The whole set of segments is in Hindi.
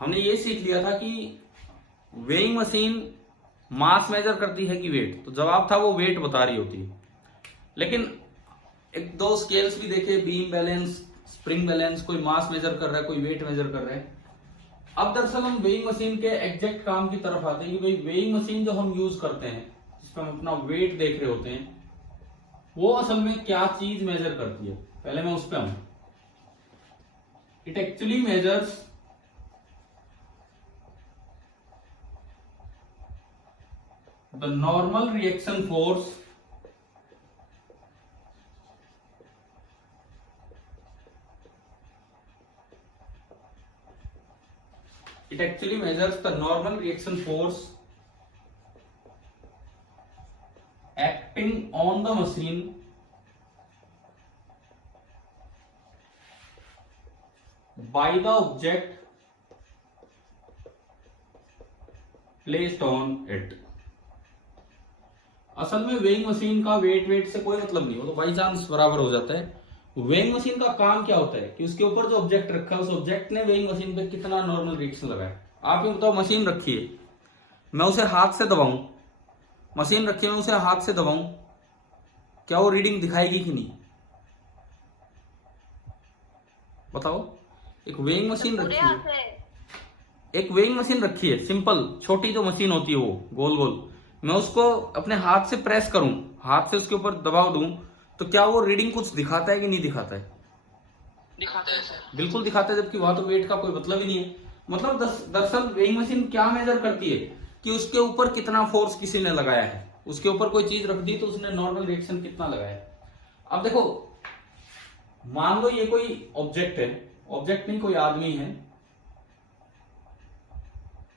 हमने ये सीख लिया था कि वेइंग मशीन मास मेजर करती है कि वेट, तो जवाब था वो वेट बता रही होती है। लेकिन एक दो स्केल्स भी देखे, बीम बैलेंस, स्प्रिंग बैलेंस, कोई मास मेजर कर रहा है, कोई वेट मेजर कर रहा है। अब दरअसल हम वेइंग मशीन के एग्जैक्ट काम की तरफ आते हैं कि भाई वेइंग मशीन जो हम यूज करते हैं, जिसमें हम अपना वेट देख रहे होते हैं, वो असल में क्या चीज मेजर करती है। पहले मैं उस पर आऊं। It actually measures the normal reaction force it actually measures the normal reaction force acting on the machine by the object placed on it। असल में वेइंग मशीन का वेट से कोई मतलब नहीं, वो तो बाई चांस बराबर हो जाता है। वेइंग मशीन का काम क्या होता है कि उसके ऊपर जो ऑब्जेक्ट रखा है, उस ऑब्जेक्ट ने वेइंग मशीन पे कितना नॉर्मल रिएक्शन लगाया। आप ये बताओ, मशीन रखी है, मैं उसे हाथ से दबाऊं, मशीन रखी है, मैं उसे हाथ से दबाऊं, क्या वो रीडिंग दिखाएगी कि नहीं? बताओ। एक वेइंग मशीन रखी है, एक वेइंग मशीन रखी है, सिंपल छोटी जो मशीन होती है वो गोल गोल, मैं उसको अपने हाथ से प्रेस करूं, हाथ से उसके ऊपर दबाव दूं, तो क्या वो रीडिंग कुछ दिखाता है कि नहीं दिखाता है? दिखाता है सर। बिल्कुल दिखाता है, जबकि वहां तो वेट का कोई मतलब ही नहीं है। मतलब दरअसल वेइंग मशीन क्या मेजर करती है कि उसके ऊपर कितना फोर्स किसी ने लगाया है, उसके ऊपर कोई चीज रख दी तो उसने नॉर्मल रिएक्शन कितना लगाया है। अब देखो, मान लो ये कोई ऑब्जेक्ट है, ऑब्जेक्ट नहीं कोई आदमी है,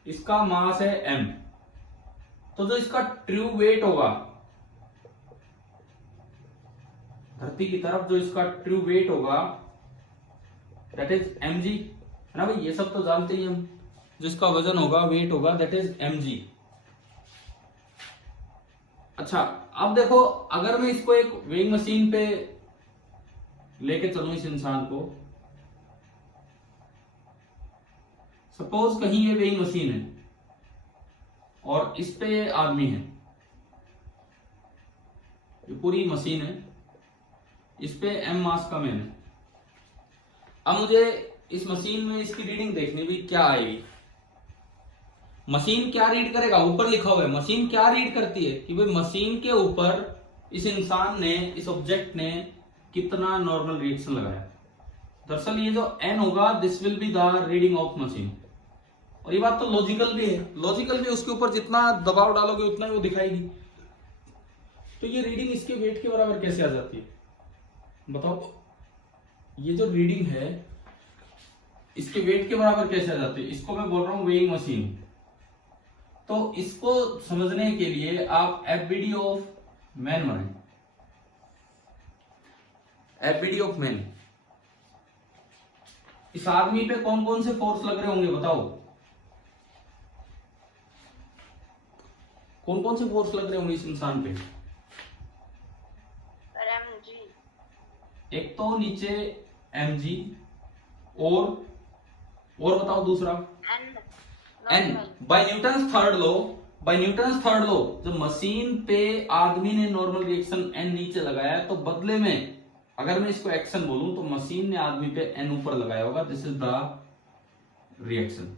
इसका मास है m, तो जो इसका ट्रू वेट होगा धरती की तरफ, जो इसका ट्रू वेट होगा दैट इज mg, है ना भाई, ये सब तो जानते ही हम। जो इसका वजन होगा, वेट होगा, दैट इज mg। अच्छा, अब देखो, अगर मैं इसको एक वेइंग मशीन पे लेके चलूं इस इंसान को, सपोज कहीं ये वेइंग मशीन है और इस पे ये आदमी है, ये पूरी मशीन है, इस पे m मास का मैन है। अब मुझे इस मशीन में इसकी रीडिंग देखनी भी, क्या आएगी? मशीन क्या रीड करेगा? ऊपर लिखा हुआ है, मशीन क्या रीड करती है कि भाई मशीन के ऊपर इस इंसान ने, इस ऑब्जेक्ट ने कितना नॉर्मल रिएक्शन लगाया। दरअसल ये जो n होगा, this will be the reading of machine. और ये बात तो लॉजिकल भी है, लॉजिकल भी, उसके ऊपर जितना दबाव डालोगे उतना ही वो दिखाएगी। तो ये रीडिंग इसके वेट के बराबर कैसे आ जाती है बताओ? ये जो रीडिंग है इसके वेट के बराबर कैसे आ जाती है? इसको मैं बोल रहा हूं वेइंग मशीन। तो इसको समझने के लिए आप एफबीडी ऑफ मैन बनाएं, एफबीडी ऑफ मैन। इस आदमी पे कौन कौन से फोर्स लग रहे होंगे बताओ? कौन कौन से फोर्स लग रहे होंगे इस इंसान पे? एक तो नीचे mg, और बताओ दूसरा n। By Newton's third law, by Newton's third law, जब मशीन पे आदमी ने नॉर्मल रिएक्शन n नीचे लगाया, तो बदले में अगर मैं इसको एक्शन बोलूं तो मशीन ने आदमी पे n ऊपर लगाया होगा, दिस इज द रिएक्शन।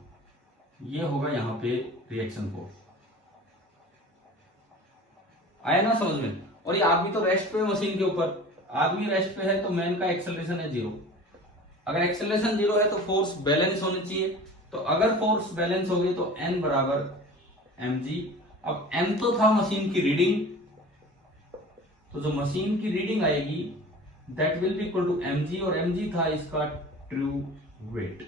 ये होगा यहां पे रिएक्शन फोर्स। आया ना समझ में? और ये आदमी तो रेस्ट पे, मशीन के ऊपर आदमी रेस्ट पे है, तो मैन का एक्सेलरेशन है 0। अगर एक्सेलरेशन 0 है तो फोर्स बैलेंस होनी चाहिए, तो अगर फोर्स बैलेंस हो गई तो n बराबर mg। अब m तो था मशीन की रीडिंग, तो जो मशीन की रीडिंग आएगी that will be equal to mg, और mg था इसका ट्रू वेट,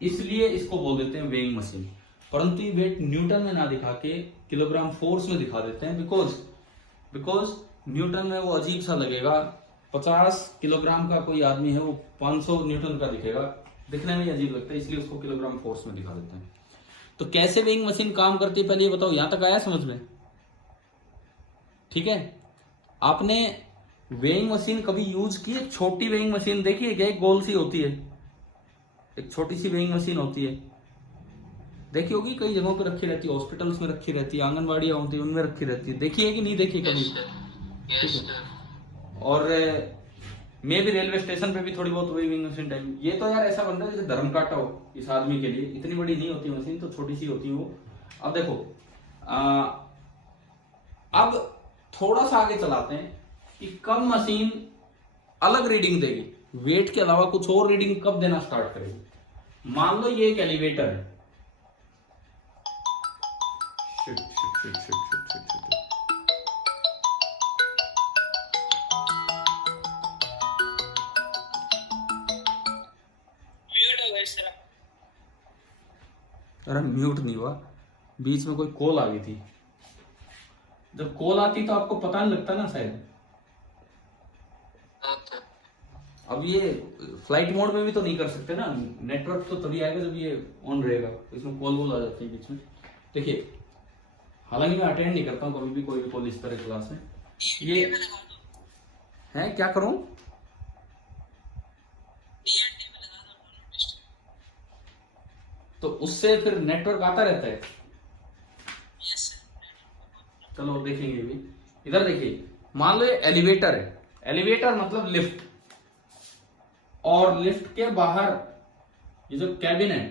इसलिए इसको बोल देते हैं वेइंग मशीन। परंतु ये वेट न्यूटन में ना दिखा के किलोग्राम फोर्स में दिखा देते हैं, बिकॉज न्यूटन में वो अजीब सा लगेगा। 50 किलोग्राम का कोई आदमी है, वो 500 न्यूटन का दिखेगा, दिखने में अजीब लगता है, इसलिए उसको किलोग्राम फोर्स में दिखा देते हैं। तो कैसे वेइंग मशीन काम करती है पहले ये बताओ, यहां तक आया समझ में? ठीक है, आपने वेइंग मशीन कभी यूज की है? छोटी वेइंग मशीन देखी है क्या? एक गोल सी होती है, एक छोटी सी वेइंग मशीन होती है, देखी होगी, कई जगहों पे रखी रहती है, हॉस्पिटल्स में रखी रहती है, आंगनबाड़ियाँ होती है उनमें रखी रहती है, देखी है कि नहीं देखी कभी? ठीक है। और मैं भी रेलवे स्टेशन पे भी थोड़ी बहुत वेइंग मशीन टाइप, ये तो यार ऐसा बन रहा है जैसे धर्म काटा हो इस आदमी के लिए, इतनी बड़ी नहीं होती मशीन, तो छोटी सी होती है वो। अब देखो अब थोड़ा सा आगे चलाते हैं कि कब मशीन अलग रीडिंग देगी, वेट के अलावा कुछ और रीडिंग कब देना स्टार्ट करेगी। मान लो ये एक एलिवेटर है, shit shit shit shit shit shit shit. Mute हो गया सर। अरे म्यूट नहीं हुआ, बीच में कोई कॉल आ गई थी। जब कॉल आती तो आपको पता नहीं लगता ना शायद। अब ये फ्लाइट मोड में भी तो नहीं कर सकते ना, नेटवर्क तो तभी आएगा जब ये ऑन रहेगा, इसमें कॉल वॉल आ जाती है बीच में। देखिए हालांकि मैं अटेंड नहीं करता हूँ कभी भी कोई भी कॉल इस तरह क्लास में। ये है क्या करूं, तो उससे फिर नेटवर्क आता रहता है। चलो देखेंगे भी, इधर देखिए, मान लो ये एलिवेटर है, एलिवेटर मतलब लिफ्ट, और लिफ्ट के बाहर ये जो कैबिन है,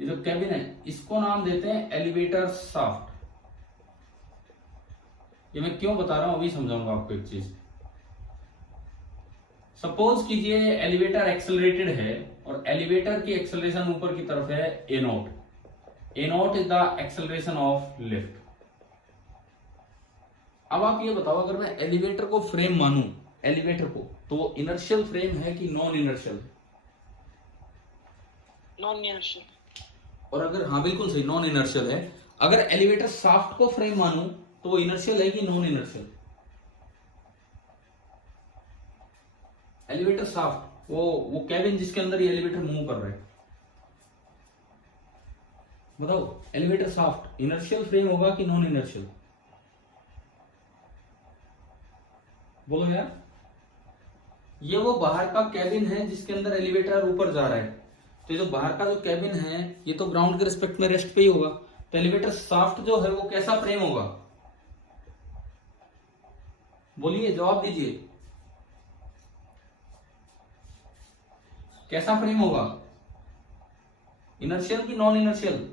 ये जो कैबिन है इसको नाम देते हैं एलिवेटर शाफ्ट। ये मैं क्यों बता रहा हूं अभी समझाऊंगा आपको एक चीज। सपोज कीजिए एलिवेटर एक्सेलरेटेड है और एलिवेटर की एक्सेलरेशन ऊपर की तरफ है a naught, a naught is the acceleration of lift. अब आप ये बताओ, अगर मैं एलिवेटर को फ्रेम मानूं, एलिवेटर को, तो वो इनर्शियल फ्रेम है कि नॉन इनर्शियल? Non inertial. और अगर, हाँ बिल्कुल सही, नॉन इनर्शियल है। अगर एलिवेटर शाफ्ट को फ्रेम मानूं तो वो इनर्शियल है कि नॉन इनर्शियल? एलिवेटर शाफ्ट, वो कैबिन जिसके अंदर ये एलिवेटर मूव कर रहा है, बताओ एलिवेटर शाफ्ट इनर्शियल फ्रेम होगा कि नॉन इनर्शियल? बोलो यार। ये वो बाहर का कैबिन है जिसके अंदर एलिवेटर ऊपर जा रहा है, तो ये जो बाहर का जो कैबिन है ये तो ग्राउंड के रिस्पेक्ट में रेस्ट पे ही होगा, तो एलिवेटर शाफ्ट जो है वो कैसा फ्रेम होगा? बोलिए, जवाब दीजिए, कैसा फ्रेम होगा? इनर्शियल कि नॉन इनर्शियल?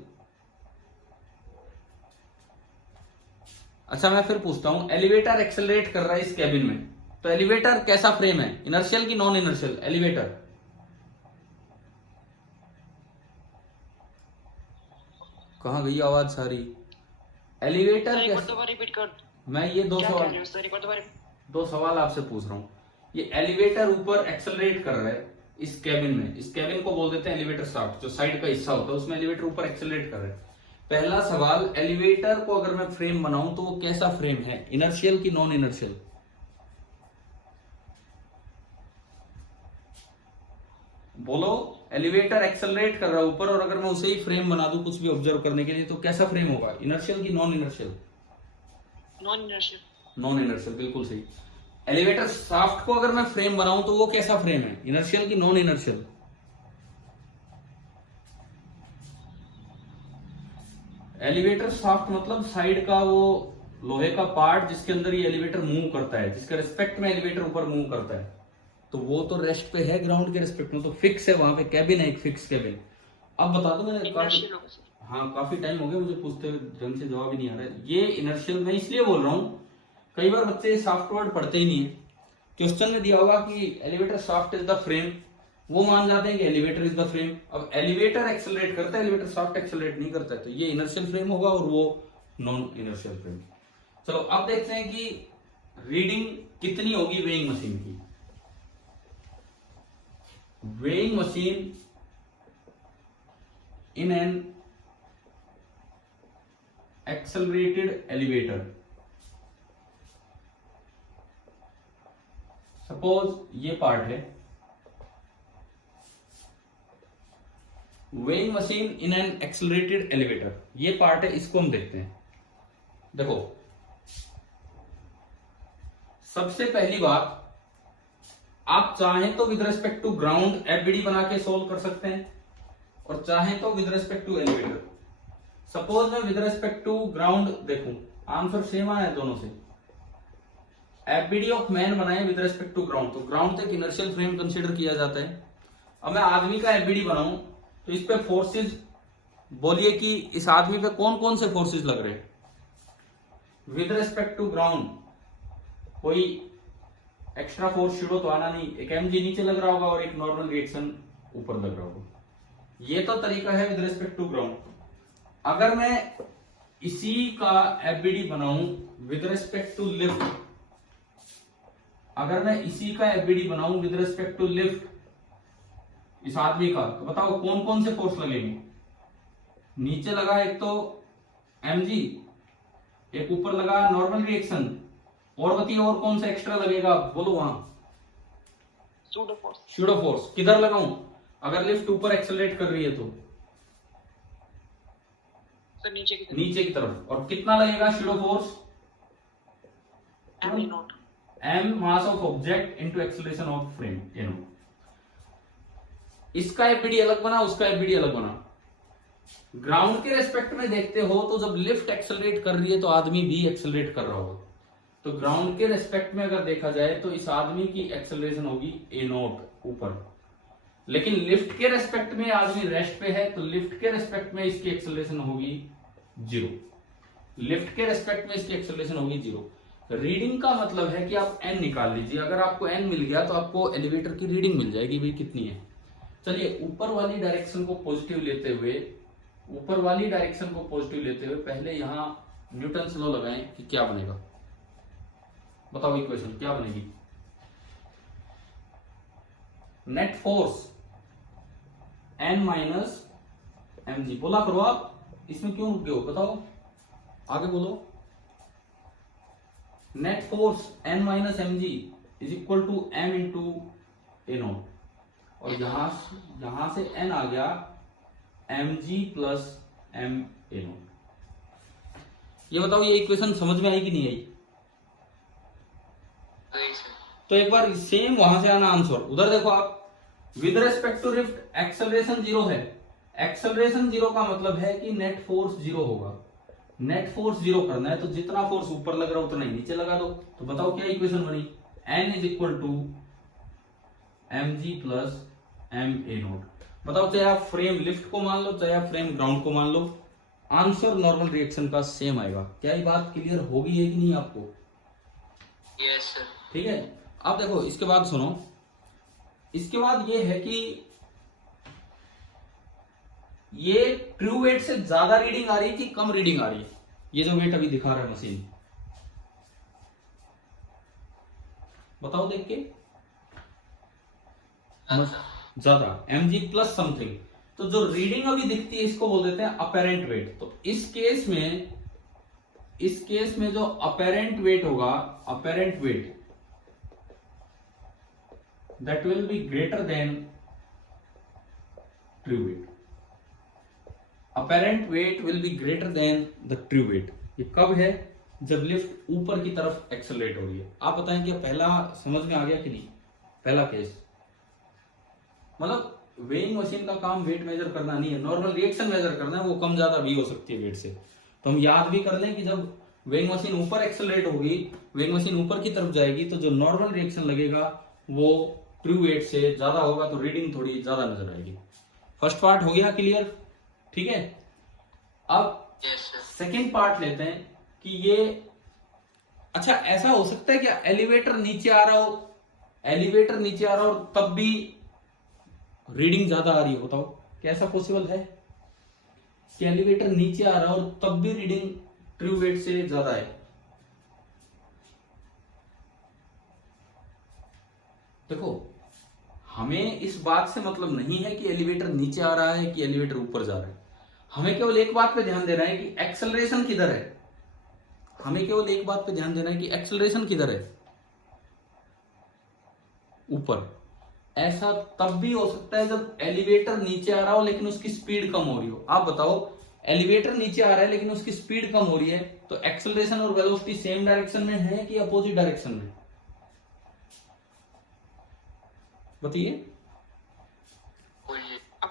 अच्छा मैं फिर पूछता हूं, एलिवेटर एक्सेलरेट कर रहा है इस कैबिन में, तो एलिवेटर कैसा फ्रेम है, इनर्शियल कि नॉन इनर्शियल? एलिवेटर कहां गई आवाज सारी? एलिवेटर एक बार रिपीट कर। मैं ये दो सवाल आपसे पूछ रहा हूं। ये एलिवेटर ऊपर एक्सेलरेट कर रहा है इस कैबिन में, इस कैबिन को बोल देते हैं एलिवेटर शाफ्ट, जो साइड का हिस्सा होता है उसमें एलिवेटर ऊपर एक्सेलरेट कर रहा है। पहला सवाल, एलिवेटर को अगर मैं फ्रेम बनाऊं तो वो कैसा फ्रेम है, इनर्शियल कि नॉन इनर्शियल? बोलो, एलिवेटर एक्सेलरेट कर रहा है ऊपर और अगर मैं उसे ही फ्रेम बना दूं कुछ भी ऑब्जर्व करने के लिए, तो कैसा फ्रेम होगा, इनर्शियल कि non inertial? Non inertial. Non inertial, बिल्कुल सही। एलिवेटर शाफ्ट को अगर मैं फ्रेम बनाऊं तो वो कैसा फ्रेम है, इनर्शियल कि नॉन इनर्शियल? एलिवेटर शाफ्ट मतलब साइड का वो लोहे का पार्ट जिसके अंदर ये एलिवेटर मूव करता है, जिसके रिस्पेक्ट में एलिवेटर ऊपर मूव करता है, तो वो तो रेस्ट पे है ग्राउंड के रिस्पेक्ट में, तो फिक्स है, वहां पे कैबिन है, एक फिक्स कैबिन। अब बता दो, मैंने काफी टाइम हो गया मुझे पूछते हुए, ढंग से जवाब ही नहीं आ रहा है। ये इनर्शियल मैं इसलिए बोल रहा हूँ, कई बार बच्चे शाफ्ट वर्ड पढ़ते ही नहीं है। क्वेश्चन में दिया होगा कि elevator shaft is the frame, वो मान जाते हैं कि एलिवेटर इज द फ्रेम। अब एलिवेटर एक्सेलरेट करता है, एलिवेटर शाफ्ट एक्सेलरेट नहीं करता है, तो ये इनर्शियल फ्रेम होगा और वो नॉन इनर्शियल फ्रेम। चलो अब देखते हैं कि रीडिंग कितनी होगी वेइंग मशीन की। Weighing machine in an accelerated elevator, suppose ये पार्ट है weighing machine in an accelerated elevator, ये पार्ट है, इसको हम देखते हैं। देखो सबसे पहली बात, आप चाहें तो with respect to ground FBD बना के सोल्व कर सकते हैं, और चाहे तो with respect to elevator. Suppose मैं विद रेस्पेक्ट टू ग्राउंड देखूं, आंसर सेम आया दोनों से। एफबीडी ऑफ मैन बनाए विद रेस्पेक्ट टू ग्राउंड, तो ग्राउंड तक इनर्शियल फ्रेम कंसीडर किया जाता है। अब मैं आदमी का एफबीडी बनाऊं तो इस पे फोर्सेज, बोलिए कि इस आदमी पे कौन कौन से फोर्सेज लग रहे हैं। विद रेस्पेक्ट टू ग्राउंड कोई एक्स्ट्रा फोर्स शुरू तो आना नहीं, एक एमजी नीचे लग रहा होगा और एक नॉर्मल रिएक्शन ऊपर लग रहा होगा। ये तो तरीका है विद रेस्पेक्ट टू ग्राउंड। अगर मैं इसी का एफबीडी बनाऊं विद रेस्पेक्ट टू लिफ्ट, अगर मैं इसी का एफबीडी बनाऊं विद रेस्पेक्ट टू लिफ्ट इस आदमी का, तो बताओ कौन कौन से फोर्स लगेंगे। नीचे लगा एक तो एमजी, एक ऊपर लगा नॉर्मल रिएक्शन, और बताइए और कौन सा एक्स्ट्रा लगेगा, बोलो वहां। Pseudo force. शूडो फोर्स किधर लगाऊं, अगर लिफ्ट ऊपर एक्सेलरेट कर रही है तो सर नीचे की तरफ. नीचे की तरफ, और कितना लगेगा pseudo force, M naught. m mass of object into acceleration of frame n। इसका एफबीडी अलग बना, उसका एफबीडी अलग बना। ग्राउंड के रेस्पेक्ट में देखते हो तो जब लिफ्ट एक्सेलरेट कर रही है तो आदमी भी एक्सेलरेट कर रहा होगा, तो ग्राउंड के रेस्पेक्ट में अगर देखा जाए तो इस आदमी की एक्सेलरेशन होगी a नॉट ऊपर, लेकिन लिफ्ट के रेस्पेक्ट में आदमी रेस्ट पे है तो लिफ्ट के रेस्पेक्ट में इसकी एक्सेलरेशन होगी 0। लिफ्ट के रेस्पेक्ट में इसकी एक्सेलरेशन होगी 0। रीडिंग का मतलब है कि आप n निकाल लीजिए, अगर आपको n मिल गया तो आपको एलिवेटर की रीडिंग मिल जाएगी भाई कितनी है। चलिए ऊपर वाली डायरेक्शन को पॉजिटिव लेते हुए, ऊपर वाली डायरेक्शन को पॉजिटिव लेते हुए पहले यहां न्यूटन्स लॉ लगाएं कि क्या बनेगा। बताओ इक्वेशन क्या बनेगी। Net force n minus mg, बोला करो आप, इसमें क्यों रुक गए हो, बताओ आगे बोलो। Net force n minus mg is equal to m into A naught, और यहां से n आ गया mg plus m A naught. ये बताओ ये इक्वेशन समझ में आई कि नहीं आई। तो एक बार सेम वहां से आना आंसर, उधर देखो आप, with respect to lift acceleration 0 है। एक्सेलरेशन 0 का मतलब है कि नेट फोर्स 0 होगा। नेट फोर्स 0 करना है तो जितना फोर्स ऊपर लग रहा है उतना ही नीचे लगा दो। तो बताओ क्या इक्वेशन बनी, n is equal to mg plus m A naught. बताओ चाहे आप फ्रेम लिफ्ट को मान लो चाहे आप फ्रेम ग्राउंड को मान लो, आंसर नॉर्मल रिएक्शन का सेम आएगा। क्या ये बात क्लियर होगी है कि नहीं आपको। Yes sir. ठीक है, अब देखो इसके बाद सुनो, इसके बाद ये है कि ये ट्रू वेट से ज्यादा रीडिंग आ रही है कि कम रीडिंग आ रही है। ये जो वेट अभी दिखा रहा है मशीन, बताओ देख के। ज्यादा mg प्लस समथिंग, तो जो रीडिंग अभी दिखती है इसको बोल देते हैं अपेरेंट वेट। तो इस केस में जो अपेरेंट वेट होगा, apparent wait that will be greater than true weight. Apparent weight will be greater than the true weight. ये कब है, जब लिफ्ट ऊपर की तरफ एक्सेलरेट हो रही है। आप बताएं कि पहला समझ में आ गया कि नहीं। पहला केस मतलब वेइंग मशीन का काम वेट मेजर करना नहीं है, नॉर्मल रिएक्शन मेजर करना है, वो कम ज्यादा भी हो सकती है वेट से। तो हम याद भी कर लें कि जब वेइंग मशीन ऊपर एक्सेलरेट होगी, वेइंग मशीन ऊपर की तरफ जाएगी, तो जो नॉर्मल रिएक्शन लगेगा वो ट्रू वेट से ज्यादा होगा, तो रीडिंग थोड़ी ज्यादा नजर आएगी। फर्स्ट पार्ट हो गया क्लियर, ठीक है। अब सेकंड पार्ट लेते हैं कि ये, अच्छा ऐसा हो सकता है क्या एलिवेटर नीचे आ रहा हो, एलिवेटर नीचे आ रहा हो और तब भी रीडिंग ज्यादा आ रही है। बताओ क्या ऐसा पॉसिबल है कि एलिवेटर नीचे आ रहा हो और तब भी रीडिंग ट्रू वेट से ज्यादा है। देखो हमें इस बात से मतलब नहीं है कि एलिवेटर नीचे आ रहा है कि एलिवेटर ऊपर जा रहा है, हमें केवल एक बात पे ध्यान देना है कि एक्सेलरेशन किधर है। हमें केवल एक बात पे ध्यान देना है कि एक्सेलरेशन किधर है, ऊपर। ऐसा तब भी हो सकता है जब एलिवेटर नीचे आ रहा हो लेकिन उसकी स्पीड कम हो रही हो। आप बताओ एलिवेटर नीचे आ रहा है लेकिन उसकी स्पीड कम हो रही है, तो एक्सेलरेशन और वेलोसिटी सेम डायरेक्शन में है कि अपोजिट डायरेक्शन में, बताइए।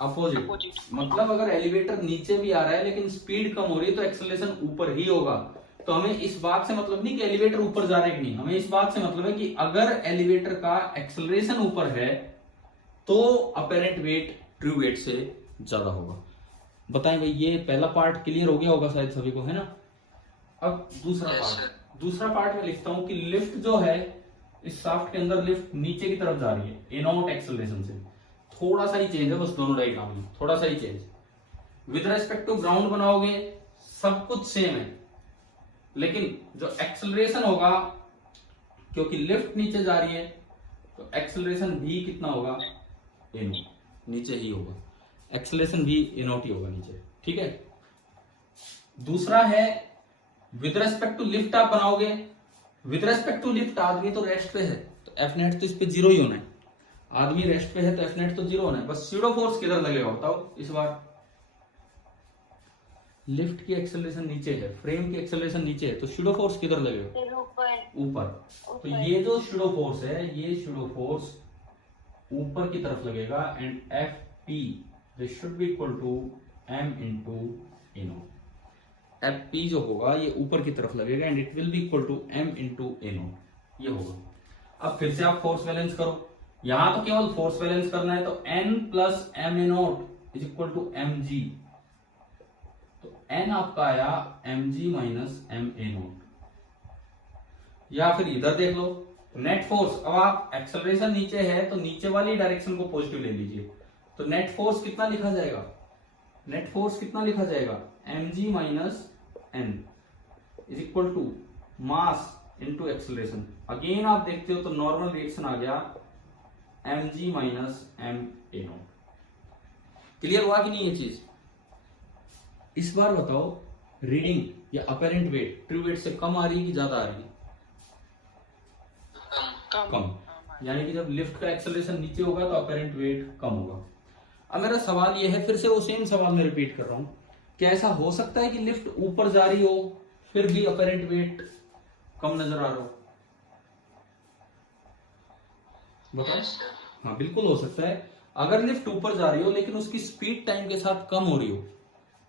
अपोजिट। मतलब अगर एलिवेटर नीचे भी आ रहा है लेकिन स्पीड कम हो रही है तो एक्सेलरेशन ऊपर ही होगा। तो हमें इस बात से मतलब नहीं कि एलिवेटर ऊपर जा रहा है कि नहीं, हमें इस बात से मतलब है कि अगर एलिवेटर का एक्सेलरेशन ऊपर है तो अपेरेंट वेट ट्रू वेट से ज्यादा होगा। बताएं भाई, ये पहला पार्ट क्लियर हो गया होगा शायद सभी को, है ना। अब दूसरा पार्ट में लिखता हूं कि लिफ्ट जो है इस शाफ्ट के अंदर लिफ्ट नीचे की तरफ जा रही है ए नॉट एक्सेलरेशन से। थोड़ा सा ही चेंज है बस दोनों डायग्राम में, थोड़ा सा ही change. With respect to ground बनाओगे सब कुछ सेम है, लेकिन जो एक्सेलरेशन होगा क्योंकि लिफ्ट नीचे जा रही है तो एक्सेलरेशन भी कितना होगा, ए नॉट, नीचे ही होगा। एक्सेलरेशन भी ए नॉट ही होगा नीचे, ठीक है। दूसरा है विद रेस्पेक्ट टू लिफ्ट आप बनाओगे, विद रेस्पेक्ट टू लिफ्ट आदमी तो रेस्ट पे है तो एफ नेट तो इस पे जीरो ही होना है। आदमी रेस्ट पे है तो एफ नेट तो जीरो होना है। बस स्यूडो फोर्स किधर लगेगा बताओ इस बार। लिफ्ट की एक्सेलरेशन नीचे है, फ्रेम की एक्सेलरेशन नीचे है, तो स्यूडो फोर्स किधर लगेगा, ऊपर। तो ये जो स्यूडो फोर्स है, ये स्यूडो फोर्स ऊपर की तरफ लगेगा and F P this should be equal to M into A naught. F P जो होगा ये ऊपर की तरफ लगेगा and it will be equal to M into A naught, ये होगा। अब फिर से आप फोर्स बैलेंस करो, यहां तो केवल फोर्स बैलेंस करना है तो N plus M A naught is equal to M G. तो एन आपका आया M G minus M A naught. या फिर इधर देख लो नेट फोर्स। अब आप एक्सेलरेशन नीचे है तो नीचे वाली डायरेक्शन को पॉजिटिव ले लीजिए, तो नेट फोर्स कितना लिखा जाएगा, नेट फोर्स कितना लिखा जाएगा, mg minus N is equal to mass into acceleration. Again आप देखते हो तो नॉर्मल रिएक्शन आ गया mg minus M A naught. Clear हुआ कि नहीं ये चीज। इस बार बताओ रीडिंग या अपेरेंट वेट ट्रू वेट से कम आ रही है कि ज्यादा आ रही है, कम। यानी कि जब लिफ्ट का एक्सेलरेशन नीचे होगा तो अपेरेंट वेट कम होगा। अब मेरा सवाल यह है, फिर से वो सेम सवाल मैं रिपीट कर रहा हूं, क्या ऐसा हो सकता है कि लिफ्ट ऊपर जा रही हो फिर भी अपेरेंट वेट कम नजर आ रहा हो, बताओ। हाँ बिल्कुल हो सकता है। अगर लिफ्ट ऊपर जा रही हो लेकिन उसकी स्पीड टाइम के साथ कम हो रही हो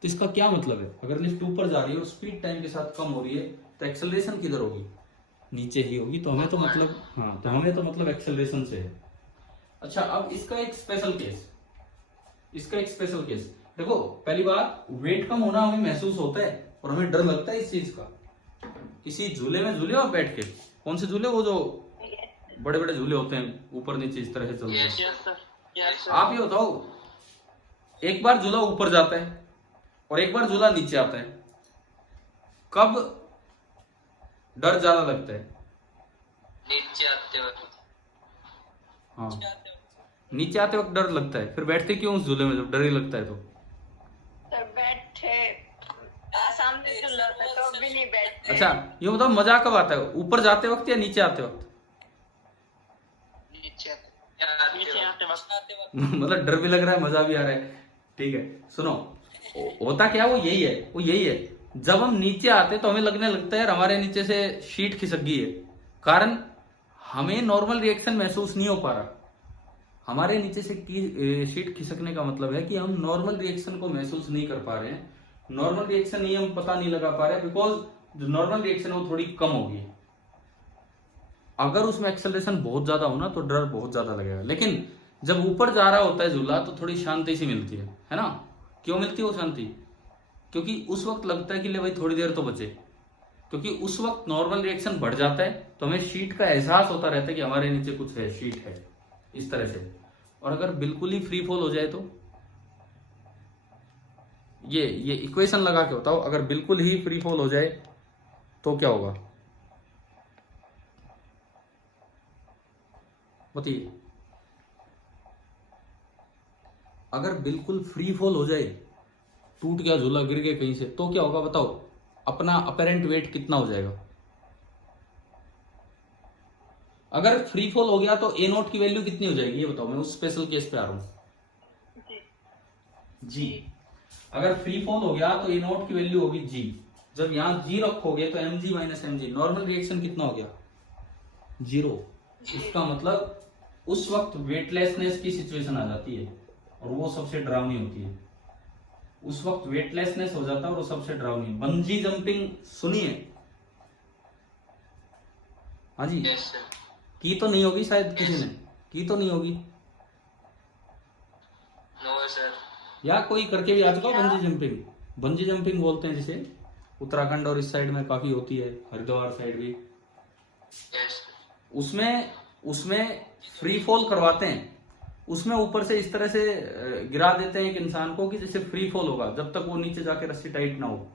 तो इसका क्या मतलब है, अगर लिफ्ट ऊपर जा रही है और स्पीड टाइम के साथ कम हो रही है तो एक्सेलरेशन किधर होगी, नीचे ही होगी। तो हमें तो मतलब, हाँ तो हमें तो मतलब एक्सेलरेशन से है। अच्छा अब इसका एक स्पेशल केस, इसका एक स्पेशल केस देखो। पहली बात, वेट कम होना हमें महसूस होता है और हमें डर लगता है इस चीज का। किसी झूले में झूले आप बैठ के, कौन से झूले, वो जो बड़े बड़े झूले होते हैं ऊपर नीचे इस तरह से चलते हैं। आप ये बताओ, एक बार झूला ऊपर जाता है और एक बार झूला नीचे आता है, कब डर ज्यादा लगता है, नीचे आते वक्त। हाँ नीचे आते वक्त डर लगता है। फिर बैठते क्यों उस झूले में जब डर ही लगता है तो बैठे सामने झूला होता है तो भी नहीं बैठते। अच्छा ये बताओ मजा कब आता है, ऊपर जाते वक्त या नीचे आते वक्त, नीचे आते वक्त। मतलब डर भी लग रहा है मजा भी आ रहा है, ठीक है। सुनो होता क्या, वो यही है जब हम नीचे आते तो हमें लगने लगता है हमारे नीचे से शीट खिसक गई है, कारण हमें नॉर्मल रिएक्शन महसूस नहीं हो पा रहा। हमारे नीचे से शीट खिसकने का मतलब है कि हम नॉर्मल रिएक्शन को महसूस नहीं कर पा रहे हैं, नॉर्मल रिएक्शन ही हम पता नहीं लगा पा रहे हैं, बिकॉज जो नॉर्मल रिएक्शन है वो थोड़ी कम होगी। अगर उसमें एक्सेलरेशन बहुत ज्यादा हो ना तो डर बहुत ज्यादा लगेगा, लेकिन जब ऊपर जा रहा होता है झूला तो थोड़ी शांति सी मिलती है ना। क्यों मिलती है वो शांति, क्योंकि उस वक्त लगता है कि ले भाई थोड़ी देर तो बचे, क्योंकि उस वक्त नॉर्मल रिएक्शन बढ़ जाता है तो हमें शीट का एहसास होता रहता है कि हमारे नीचे कुछ है, शीट है, इस तरह से। और अगर बिल्कुल ही फ्री फॉल हो जाए तो ये इक्वेशन लगा के बताओ, अगर बिल्कुल ही फ्री फॉल हो जाए तो क्या होगा बताइए। अगर बिल्कुल फ्री फॉल हो जाए, टूट गया झूला, गिर गए कहीं से, तो क्या होगा बताओ, अपना अपेरेंट वेट कितना हो जाएगा। अगर फ्री फॉल हो गया तो ए नोट की वैल्यू कितनी हो जाएगी ये बताओ। मैं उस स्पेशल केस पे आ रहा हूं जी। अगर फ्री फॉल हो गया तो ए नोट की वैल्यू होगी जी। जब यहां जी रखोगे तो M G minus M G, normal reaction कितना हो गया, 0। इसका मतलब उस वक्त वेटलेसनेस की सिचुएशन आ जाती है और वो सबसे डरावनी होती है। उस वक्त वेटलेसनेस हो जाता है और वो सबसे डरावनी। बंजी जंपिंग सुनिए? हाँ जी, यस सर। की तो नहीं होगी शायद, किसी ने की तो नहीं होगी, नो सर। या कोई करके भी आ चुका क्या? Bungee jumping? बंजी जंपिंग बोलते हैं जिसे, उत्तराखंड और इस साइड में काफी होती है, हरिद्वार साइड भी। यस। उसमें उसमें फ्री फॉल करवाते हैं, उसमें ऊपर से इस तरह से गिरा देते हैं एक इंसान को कि जैसे फ्री फॉल होगा, जब तक वो नीचे जाके रस्सी टाइट ना हो।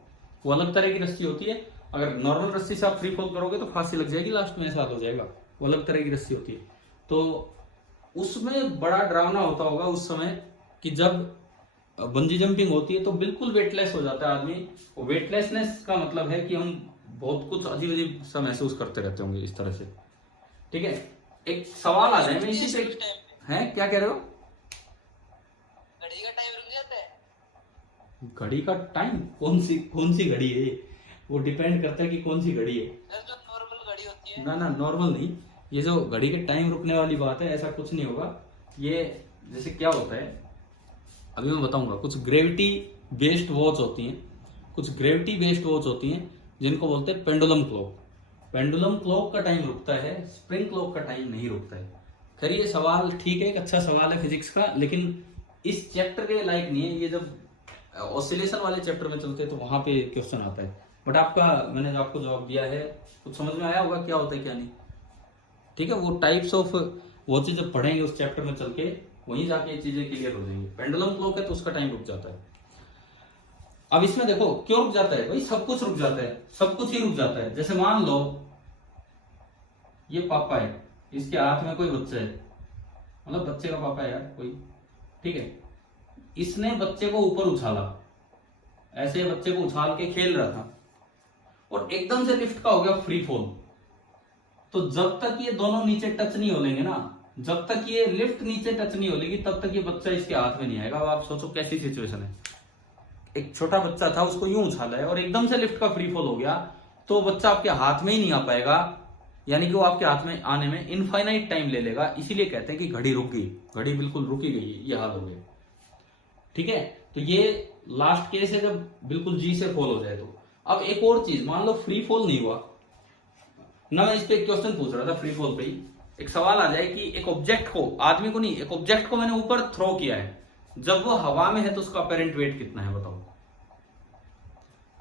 वो अलग तरह की रस्सी होती है, अगर नॉर्मल रस्सी से आप फ्री फॉल करोगे तो फांसी लग जाएगी, लास्ट में ऐसा हो जाएगा। वो अलग तरह की रस्सी होती है। तो उसमें बड़ा डरावना होता होगा उस समय कि जब बंजी जंपिंग होती है तो बिल्कुल वेटलेस हो जाता है आदमी। वेटलेसनेस का मतलब है कि हम बहुत कुछ अजीब अजीब सा महसूस करते रहते होंगे इस तरह से। ठीक है, एक सवाल आ जाए, मैं इसी पे है, क्या कह रहे हो? घड़ी का टाइम रुक जाता है? घड़ी का टाइम? कौन सी घड़ी है? वो डिपेंड करता है कि कौन सी घड़ी है। सर जो नॉर्मल घड़ी होती है। ना ना, नॉर्मल नहीं, ये जो घड़ी के टाइम रुकने वाली बात है, ऐसा कुछ नहीं होगा। ये जैसे क्या होता है, अभी मैं बताऊंगा। कुछ ग्रेविटी बेस्ड वॉच होती हैं, कुछ ग्रेविटी बेस्ड वॉच होती हैं जिनको बोलते हैं पेंडुलम क्लॉक। पेंडुलम क्लॉक का टाइम रुकता है, स्प्रिंग क्लॉक का टाइम नहीं रुकता है। खैर ये सवाल ठीक है, एक अच्छा सवाल है फिजिक्स का, लेकिन इस चैप्टर के लायक नहीं है। ये जब ऑसिलेशन वाले चैप्टर में चलते हैं तो वहां पे क्वेश्चन आता है। बट आपका, मैंने जो आपको जवाब दिया है, कुछ समझ में आया होगा क्या होता है क्या नहीं। ठीक है, वो टाइप्स ऑफ वॉचेज जब पढ़ेंगे उस चैप्टर में चल के, वहीं जाके ये चीजें क्लियर हो जाएंगी। पेंडुलम क्लॉक है तो उसका टाइम रुक जाता है। अब इसमें देखो क्यों रुक जाता है भाई, सब कुछ रुक जाता है, सब कुछ ही रुक जाता है। जैसे मान लो ये पापा है, इसके हाथ में कोई बच्चा है, मतलब बच्चे का पापा है यार कोई, ठीक है, इसने बच्चे को ऊपर उछाला, ऐसे बच्चे को उछाल के खेल रहा था और एकदम से लिफ्ट का हो गया फ्री फॉल। तो जब तक ये दोनों नीचे टच नहीं हो लेंगे ना, जब तक ये लिफ्ट नीचे टच नहीं हो लेगी, तब तक ये बच्चा इसके हाथ में नहीं आएगा। अब आप सोचो कैसी सिचुएशन है। एक छोटा बच्चा था, उसको यूं उछाला है और एकदम से लिफ्ट का फ्री फॉल हो गया, तो बच्चा आपके हाथ में ही नहीं आ पाएगा, यानी कि वो आपके हाथ में आने में इनफाइनाइट टाइम ले लेगा। इसीलिए कहते हैं कि घड़ी रुक गई, घड़ी बिल्कुल रुकी गई, ये हाल हो गया। ठीक है, तो ये लास्ट केस है जब बिल्कुल जी से फॉल हो जाए। तो अब एक और चीज, मान लो फ्री फॉल नहीं हुआ ना, मैं इस पे एक क्वेश्चन पूछ रहा था फ्री फॉल पे ही। एक सवाल आ जाए कि एक ऑब्जेक्ट को, आदमी को नहीं, एक ऑब्जेक्ट को मैंने ऊपर थ्रो किया है, जब वो हवा में है तो उसका अपेरेंट वेट कितना है बताओ?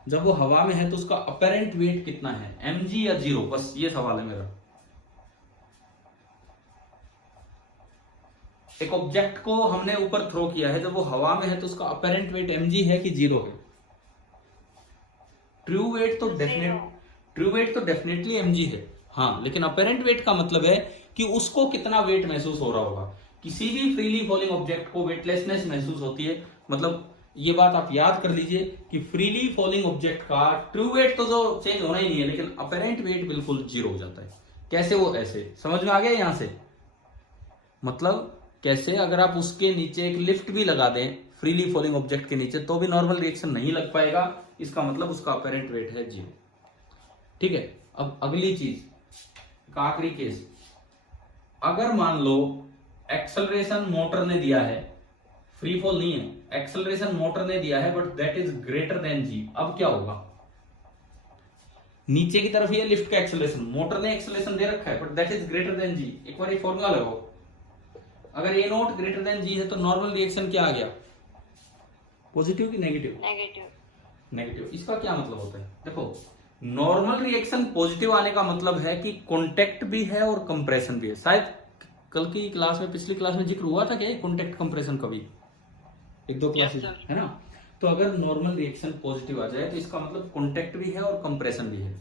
जब वो हवा में है तो उसका अपेरेंट वेट कितना है, mg या 0? बस ये सवाल है मेरा। एक ऑब्जेक्ट को हमने ऊपर थ्रो किया है, जब वो हवा में है तो उसका अपेरेंट वेट mg है कि 0 है? ट्रू वेट तो डेफिनेटली mg है, हाँ, लेकिन अपेरेंट वेट का मतलब है कि उसको कितना वेट महसूस हो रहा होगा। किसी भी फ्रीली फॉलिंग ऑब्जेक्ट को वेटलेसनेस महसूस होती है, मतलब ये बात आप याद कर लीजिए कि फ्रीली फॉलिंग ऑब्जेक्ट का ट्रू वेट तो जो चेंज होना ही नहीं है, लेकिन अपेरेंट वेट बिल्कुल 0 हो जाता है। कैसे? वो ऐसे, समझ में आ गया यहां से? मतलब कैसे, अगर आप उसके नीचे एक लिफ्ट भी लगा दें फ्रीली फॉलिंग ऑब्जेक्ट के नीचे, तो भी नॉर्मल रिएक्शन नहीं लग पाएगा, इसका मतलब उसका अपेरेंट वेट है 0। ठीक है, अब अगली चीज, आखिरी केस, अगर मान लो एक्सेलरेशन मोटर ने दिया है, फ्री फॉल नहीं है, एक्सेलरेशन मोटर ने दिया है, but that is greater than g. अब क्या होगा? नीचे की तरफ ये लिफ्ट का एक्सेलरेशन, मोटर ने एक्सेलरेशन दे रखा है, but that is greater than g. एक बार ये फॉर्मूला लगाओ, अगर a naught greater than g है तो नॉर्मल रिएक्शन क्या आ गया? पॉजिटिव की नेगेटिव? नेगेटिव। इसका क्या मतलब होता है? देखो, नॉर्मल रिएक्शन पॉजिटिव आने का मतलब है कि कॉन्टेक्ट भी है और कंप्रेशन भी है। शायद कल की क्लास में, पिछली क्लास में जिक्र हुआ था क्या कॉन्टेक्ट कंप्रेशन का भी, 1-2 क्लासेस है ना। तो अगर नॉर्मल रिएक्शन पॉजिटिव आ जाए तो इसका मतलब कॉन्टेक्ट भी है और कंप्रेशन भी है।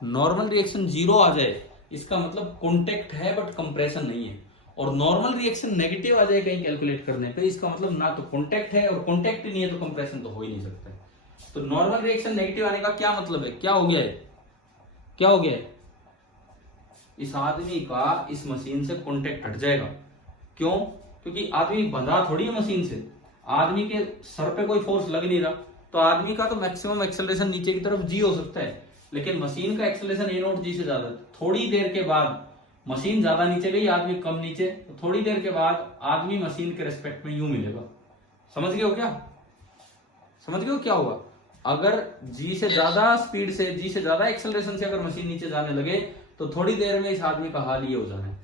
नॉर्मल रिएक्शन 0 आ जाए, इसका मतलब कॉन्टेक्ट है बट कंप्रेशन नहीं है। और नॉर्मल रिएक्शन नेगेटिव आ जाए कहीं कैलकुलेट करने पे, इसका मतलब ना तो कॉन्टेक्ट है और कॉन्टेक्ट ही नहीं है तो कंप्रेशन तो हो ही नहीं सकता है। तो नॉर्मल रिएक्शन नेगेटिव आने का क्या मतलब है? क्या हो गया है? क्या हो गया है? इस आदमी का इस मशीन से कॉन्टेक्ट हट जाएगा। क्यों? क्योंकि आदमी बंधा थोड़ी है मशीन से, आदमी के सर पे कोई फोर्स लग नहीं रहा, तो आदमी का तो मैक्सिमम एक्सेलरेशन नीचे की तरफ जी हो सकता है, लेकिन मशीन का एक्सेलरेशन ए नॉट जी से ज्यादा। थोड़ी देर के बाद मशीन ज्यादा नीचे गई, आदमी कम नीचे, तो थोड़ी देर के बाद आदमी मशीन के रेस्पेक्ट में यूं मिलेगा। समझ गए हो क्या? समझ गए हो क्या होगा? अगर जी से ज्यादा स्पीड से, जी से ज्यादा एक्सेलरेशन से अगर मशीन नीचे जाने लगे तो थोड़ी देर में इस आदमी का हाल ये हो जाना है,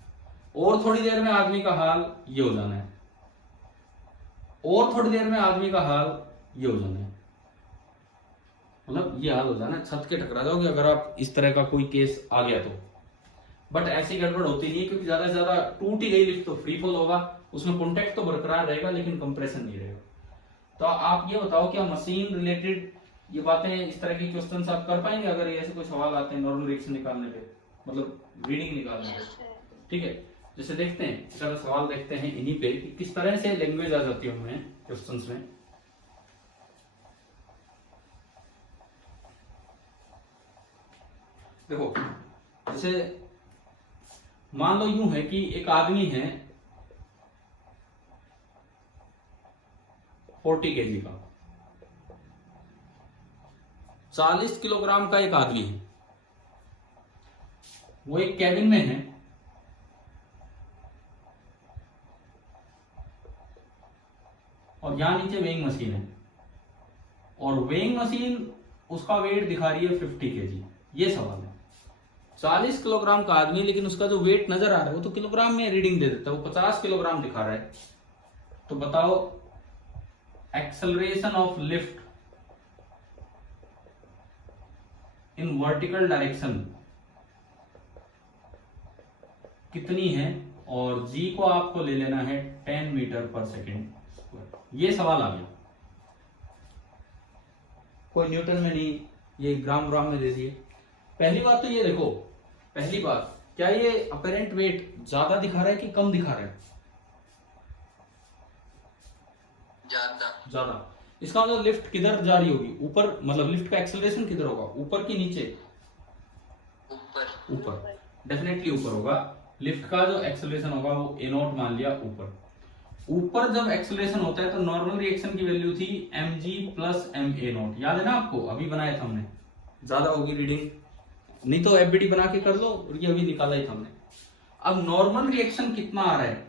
और थोड़ी देर में आदमी का हाल ये हो जाना है, और थोड़ी देर में आदमी का हाल ये हो जाना है। मतलब ये हाल हो जाना है, छत के टकरा जाओगे अगर आप इस तरह का कोई केस आ गया तो। बट ऐसी गड़बड़ होती नहीं है, क्योंकि ज्यादा से ज्यादा टूट ही गई लिफ्ट तो फ्री फॉल होगा, उसमें कॉन्टेक्ट तो बरकरार रहेगा लेकिन कंप्रेशन नहीं रहेगा। तो आप ये बताओ, क्या मशीन रिलेटेड ये बातें, इस तरह के क्वेश्चन आप कर पाएंगे अगर ऐसे कोई सवाल आते हैं नॉर्मल रिएक्शन निकालने पे, मतलब रीडिंग निकालने पे? ठीक है, जैसे देखते हैं, इस तरह सवाल देखते हैं इन्हीं पे कि किस तरह से लैंग्वेज आ जाती है हमें क्वेश्चंस में। देखो, जैसे मान लो यूं है कि एक आदमी है 40 केजी का, 40 किलोग्राम का एक आदमी है, वो एक कैबिन में है, और यहां नीचे वेइंग मशीन है, और वेइंग मशीन उसका वेट दिखा रही है 50 केजी। ये सवाल है, 40 किलोग्राम का आदमी, लेकिन उसका जो वेट नजर आ रहा है वो तो किलोग्राम में रीडिंग दे देता है, वो 50 किलोग्राम दिखा रहा है। तो बताओ acceleration of lift in vertical direction कितनी है, और जी को आपको ले लेना है 10 मीटर पर सेकेंड स्क्वायर। ये सवाल आ गया, कोई न्यूटन में नहीं, ये ग्राम में दे दिए। पहली बात तो ये देखो, पहली बात, क्या ये अपेरेंट वेट ज्यादा दिखा रहा है कि कम दिखा रहा है? ज्यादा। इसका मतलब लिफ्ट किधर जा रही होगी? ऊपर, मतलब लिफ्ट का एक्सेलरेशन किधर होगा, ऊपर की नीचे? ऊपर, डेफिनेटली ऊपर होगा। लिफ्ट का जो एक्सेलरेशन होगा वो ए नॉट मान लिया ऊपर। ऊपर जब एक्सेलरेशन होता है तो नॉर्मल रिएक्शन की वैल्यू थी mg plus M A naught, याद है ना आपको? अभी बनाया था हमने, ज्यादा होगी रीडिंग, नहीं तो एफबीडी बना के कर लो, ये अभी निकाला ही था हमने। अब नॉर्मल रिएक्शन कितना आ रहा है?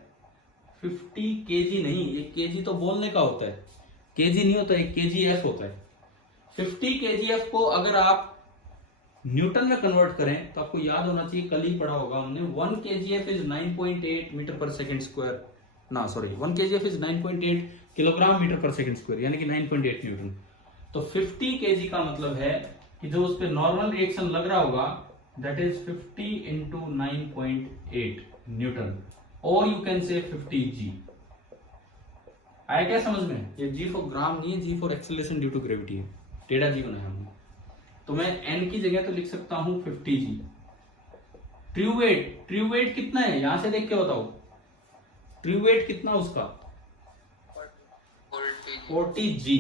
50 केजी नहीं, ये केजी तो बोलने का होता है, केजी नहीं होता है, केजीएफ होता है। 50 केजीएफ को अगर आप न्यूटन में कन्वर्ट करें तो आपको याद होना चाहिए, कल ही पढ़ा होगा हमने, 1 KGF is 9.8 metre per second square, ना sorry 1 KGF is 9.8 kilogram metre per second square, यानी कि 9.8 न्यूटन। तो 50 केजी का मतलब है कि जो उस पर नॉर्मल रिएक्शन लग रहा होगा दैट इज 50 इंटू 9.8 न्यूटन, और यू कैन से 50 जी। आया क्या समझ में? ये जी फॉर ग्राम नहीं है, g for acceleration due to gravity है, टेढ़ा जी बनाया हमने। तो मैं एन की जगह तो लिख सकता हूं 50 जी। ट्रू वेट कितना है यहां से देख के बताओ, ट्रू वेट कितना उसका? 40 जी।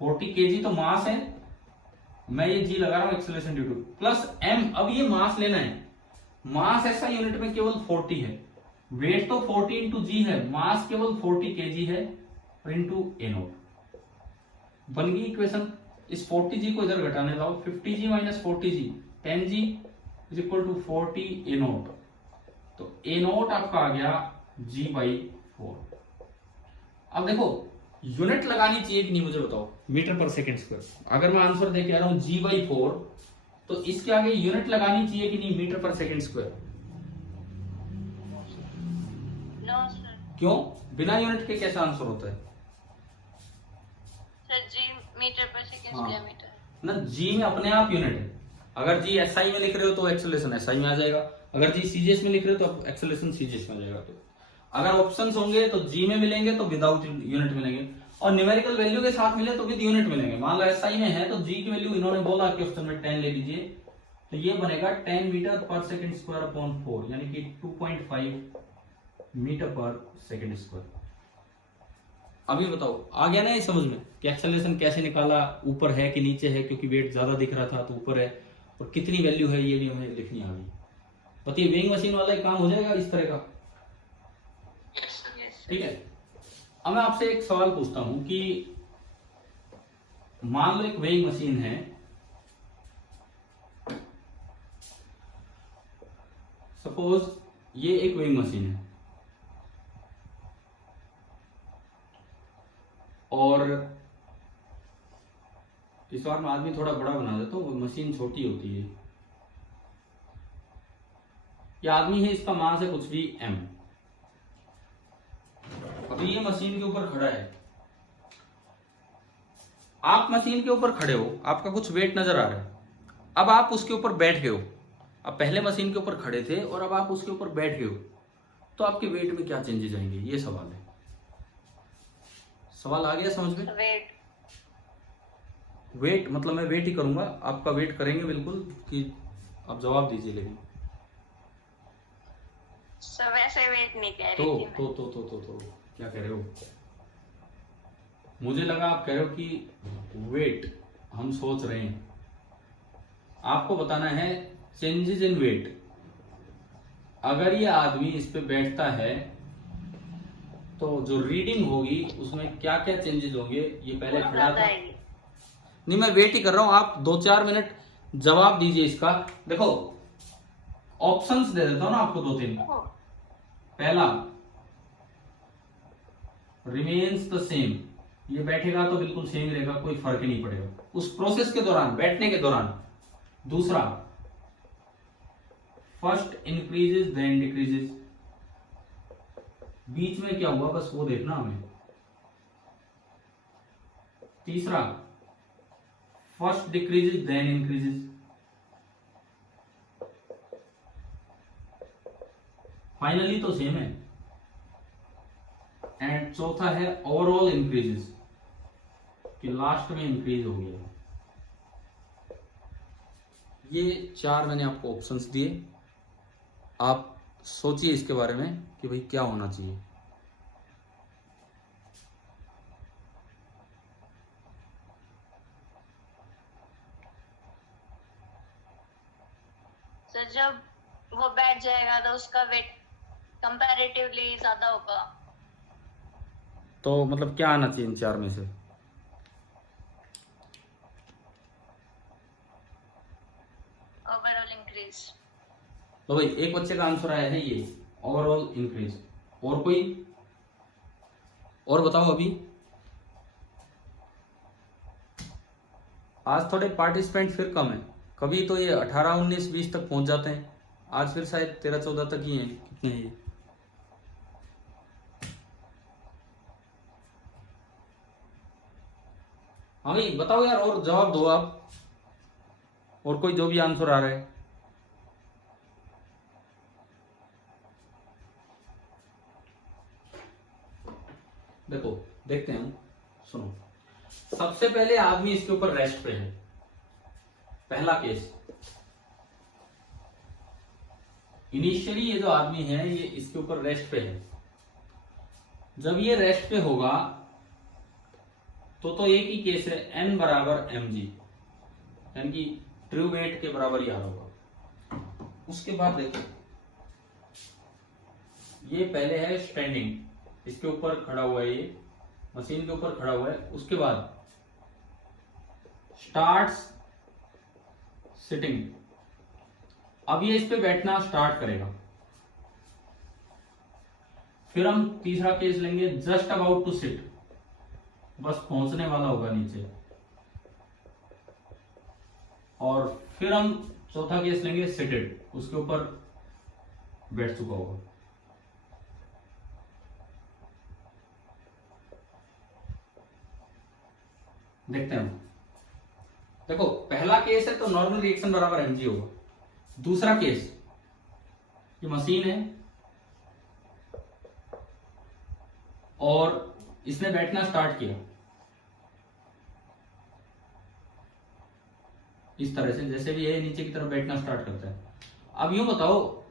40 केजी तो मास है, मैं ये जी लगा रहा हूं acceleration due to, plus M. अब ये मास लेना है, मास ऐसा यूनिट में केवल 40 है, वेट तो 40 इंटू जी है, मास केवल 40 केजी है, और इंटू ए नोट। बन गई इक्वेशन। इस 40 जी को इधर घटाने जाओ, 50 g minus 40 g, 10 g is equal to 40 a naught. तो ए नोट आपका आ गया जी बाई 4। अब देखो यूनिट लगानी चाहिए कि नहीं, मुझे बताओ, मीटर पर सेकेंड स्क्वायर। अगर मैं आंसर दे के आ रहा हूं जी बाई 4, तो इसके आगे यूनिट लगानी चाहिए कि नहीं, metre per second square? No sir. क्यों? बिना यूनिट के कैसा आंसर होता है? सर जी मीटर पर सेकंड हाँ। स्क्वायर मीटर ना, जी में अपने आप यूनिट है। अगर जी एसआई में लिख रहे हो तो एक्सेलरेशन एसआई में आ जाएगा, अगर जी सीजीएस में लिख रहे हो तो एक्सेलरेशन सीजीएस में आ जाएगा। तो अगर ऑप्शंस होंगे तो जी में मिलेंगे तो विदाउट यूनिट मिलेंगे, और न्यूमेरिकल वैल्यू के साथ मिले तो विद यूनिट मिलेंगे। मान लो एसआई में है तो जी की वैल्यू इन्होंने बोला क्वेश्चन में 10 ले लीजिए, तो ये बनेगा 10 metre per second square upon 4, यानी कि 2.5 मीटर पर सेकेंड स्क्वायर। अभी बताओ आ गया ना ये समझ में कि एक्सेलरेशन कैसे निकाला, ऊपर है कि नीचे है, क्योंकि वेट ज्यादा दिख रहा था तो ऊपर है, और कितनी वैल्यू है ये भी हमें लिखनी आ गई। बताइए वेइंग मशीन वाला काम हो जाएगा इस तरह का? ठीक है। अब मैं आपसे एक सवाल पूछता हूं कि मान लो एक वेइंग मशीन है, सपोज ये एक वेइंग मशीन है और इस बार मैं आदमी थोड़ा बड़ा बना देता हूँ, मशीन छोटी होती है। ये आदमी है, इसका मास है कुछ भी m। अभी ये मशीन के ऊपर खड़ा है, आप मशीन के ऊपर खड़े हो, आपका कुछ वेट नजर आ रहा है। अब आप उसके ऊपर बैठ गए हो, अब पहले मशीन के ऊपर खड़े थे और अब आप उसके ऊपर बैठ गए हो, तो आपके वेट में क्या चेंजेस आएंगे, ये सवाल है। सवाल आ गया समझ में? वेट मतलब मैं वेट ही करूंगा, आपका वेट करेंगे बिल्कुल कि आप जवाब दीजिए। लेकिन सर वैसे वेट नहीं कह रही तो थी तो मैं। तो तो तो तो क्या कह रहे हो? मुझे लगा आप कह रहे हो कि वेट हम सोच रहे हैं। आपको बताना है चेंजेस इन वेट। अगर ये आदमी इस पे बैठता है तो जो रीडिंग होगी उसमें क्या क्या चेंजेस होंगे, ये पहले बहुत खड़ा ज्यादा था। आएगी। नहीं, मैं वेट ही कर रहा हूं, आप 2-4 मिनट जवाब दीजिए इसका। देखो ऑप्शंस दे देता हूं ना आपको 2-3। पहला रिमेन्स द सेम, ये बैठेगा तो बिल्कुल सेम रहेगा, कोई फर्क ही नहीं पड़ेगा उस प्रोसेस के दौरान, बैठने के दौरान। दूसरा फर्स्ट इंक्रीजेस देन डिक्रीजेस, बीच में क्या हुआ बस वो देखना हमें। तीसरा first decreases then increases. Finally तो सेम है। एंड चौथा है ओवरऑल इंक्रीजेस, कि लास्ट में इंक्रीज हो गया। ये 4 मैंने आपको ऑप्शंस दिए, आप सोचिए इसके बारे में कि भाई क्या होना चाहिए। सर जब वो बैठ जाएगा तो उसका वेट कंपैरेटिवली ज्यादा होगा। तो मतलब क्या आना चाहिए इन 4 में से? Overall increase. तो भाई एक बच्चे का आंसर आया है ये ओवरऑल इंक्रीज। और कोई और बताओ। अभी आज थोड़े पार्टिसिपेंट फिर कम है, कभी तो ये 18, 19, 20 तक पहुंच जाते हैं, आज फिर शायद 13, 14 तक ही हैं। कितने हैं ये? हाँ भाई बताओ यार, और जवाब दो आप, और कोई जो भी आंसर आ रहा है। देखो देखते हैं, सुनो। सबसे पहले आदमी इसके ऊपर रेस्ट पे है, पहला केस। इनिशियली ये जो आदमी है ये इसके ऊपर रेस्ट पे है। जब ये रेस्ट पे होगा तो एक ही केस है, n बराबर mg, यानी कि ट्रू वेट के बराबर ही आ रहा होगा। उसके बाद देखो ये पहले है स्टैंडिंग, इसके ऊपर खड़ा हुआ है, ये मशीन के ऊपर खड़ा हुआ है। उसके बाद स्टार्ट्स सिटिंग, अब ये इस पे बैठना स्टार्ट करेगा। फिर हम तीसरा केस लेंगे, जस्ट अबाउट टू सिट, बस पहुंचने वाला होगा नीचे। और फिर हम चौथा केस लेंगे सिटेड, उसके ऊपर बैठ चुका होगा। देखते हैं। देखो पहला केस है तो नॉर्मल रिएक्शन बराबर mg होगा। दूसरा केस, ये मशीन है और इसने बैठना स्टार्ट किया इस तरह से, जैसे भी ये नीचे की तरफ बैठना स्टार्ट करता है। अब यूं बताओ,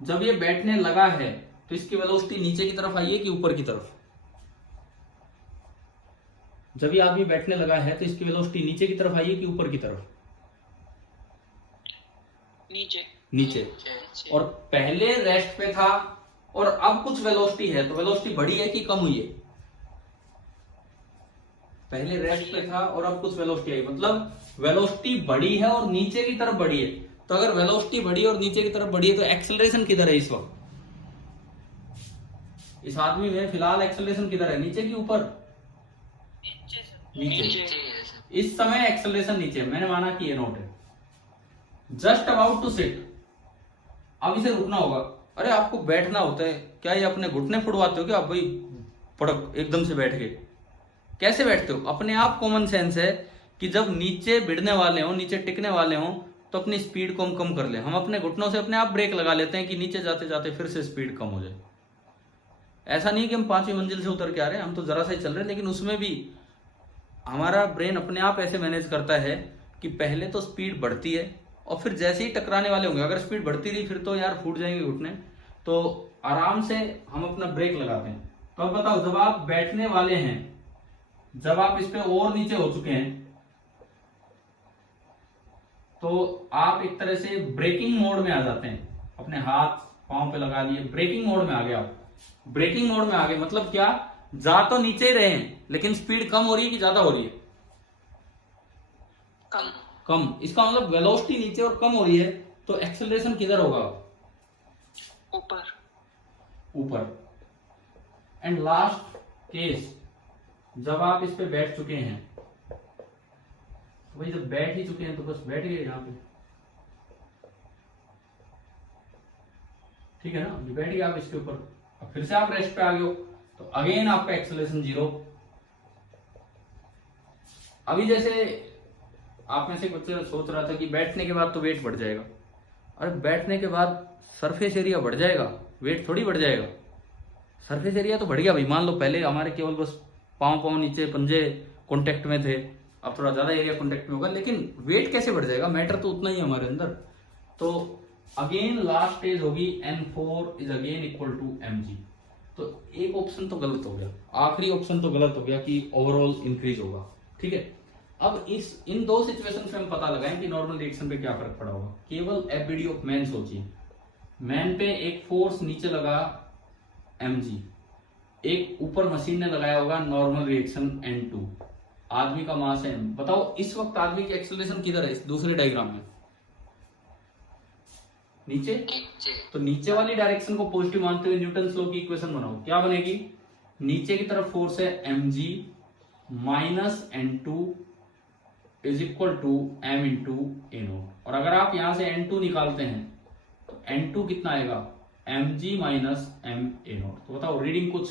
जब ये बैठने लगा है तो इसकी वेलोसिटी नीचे की तरफ आई है कि ऊपर की तरफ? जब ये आदमी बैठने लगा है तो इसकी वेलोसिटी नीचे की तरफ आई है कि ऊपर की तरफ? नीचे। नीचे। और पहले रेस्ट पे था और अब कुछ वेलोसिटी है, तो वेलोसिटी बढ़ी है कि कम हुई है? पहले रेस्ट पे था और अब कुछ वेलोसिटी आई, मतलब वेलोसिटी बढ़ी है और नीचे की तरफ बढ़ी है। तो अगर वेलोसिटी बढ़ी और नीचे की तरफ बढ़ी है तो एक्सेलरेशन किधर है इस वक्त? इस आदमी में फिलहाल एक्सेलरेशन किधर है, नीचे की ऊपर? नीचे। नीचे है सर। इस समय एक्सेलरेशन नीचे है, मैंने माना कि ये नोट है। जस्ट अबाउट टू सिट, अब इसे रुकना होगा। अरे आपको बैठना होता है, क्या ये अपने घुटने फुड़वाते हो क्या आप भाई पड़क एकदम से बैठ के? कैसे बैठते हो? अपने आप कॉमन सेंस है कि जब नीचे भिड़ने वाले हो, नीचे टिकने वाले हो, तो अपनी स्पीड को हम कम कर ले। हम अपने घुटनों से अपने आप ब्रेक लगा लेते हैं कि नीचे जाते जाते फिर से स्पीड कम हो जाए। ऐसा नहीं कि हम 5वीं मंजिल से उतर के आ रहे हैं, हम तो जरा सा ही चल रहे हैं, लेकिन उसमें भी हमारा ब्रेन अपने आप ऐसे मैनेज करता है कि पहले तो स्पीड बढ़ती है और फिर जैसे ही टकराने वाले होंगे, अगर स्पीड बढ़ती रही फिर तो यार फूट जाएंगे घुटने, तो आराम से हम अपना ब्रेक लगाते हैं। तो अब बताओ, जब आप बैठने वाले हैं, जब आप इस पे और नीचे हो चुके हैं, तो आप एक तरह से ब्रेकिंग मोड में आ जाते हैं। अपने हाथ पांव पे लगा लिए, ब्रेकिंग मोड में आ गए आप। ब्रेकिंग मोड में आ गए मतलब क्या? जा तो नीचे ही रहे हैं लेकिन स्पीड कम हो रही है कि ज्यादा हो रही है? कम। कम। इसका मतलब वेलोसिटी नीचे और कम हो रही है, तो एक्सेलरेशन किधर होगा? ऊपर। ऊपर। एंड लास्ट केस, जब आप इस पे बैठ चुके हैं, तो भाई जब बैठ ही चुके हैं तो बस बैठ गए यहां पे, ठीक है ना? ये बैठ गए आप इसके ऊपर। अब फिर से आप रेस्ट पे आ गए हो, तो अगेन आपका एक्सेलरेशन 0। अभी जैसे आप में से बच्चे सोच रहा था कि बैठने के बाद तो वेट बढ़ जाएगा। अरे बैठने के बाद सरफेस एरिया बढ़ जाएगा, वेट थोड़ी बढ़ जाएगा। सरफेस एरिया तो बढ़ गया भाई। मान लो पहले हमारे केवल बस पांव नीचे पंजे कांटेक्ट में थे, अब थोड़ा ज्यादा एरिया कांटेक्ट में होगा, लेकिन वेट कैसे बढ़ जाएगा? मैटर तो उतना ही हमारे अंदर। तो अगेन लास्ट स्टेज होगी N4 is again equal to mg। तो एक ऑप्शन तो गलत हो गया, आखिरी ऑप्शन तो गलत हो गया कि ओवरऑल इंक्रीज होगा। ठीक है, अब इन दो सिचुएशन में हम पता लगाएं कि नॉर्मल रिएक्शन पे क्या फर्क पड़ा होगा। केवल एफबीडी ऑफ मैन सोचिए। मैन पे एक फोर्स नीचे लगा mg, एक ऊपर मशीन ने लगाया होगा नॉर्मल रिएक्शन N2, आदमी का मास है m। बताओ इस वक्त आदमी की एक्सेलरेशन किधर है इस दूसरे डायग्राम में? नीचे। तो नीचे वाली डायरेक्शन को पॉजिटिव मानते हुए न्यूटन लॉ की इक्वेशन बनाओ। क्या बनेगी? नीचे की तरफ फोर्स है mg minus N2 is equal to m into a0। और अगर आप यहां से N2 निकालते हैं तो N2 कितना आएगा? mg minus m a0। तो बताओ रीडिंग कुछ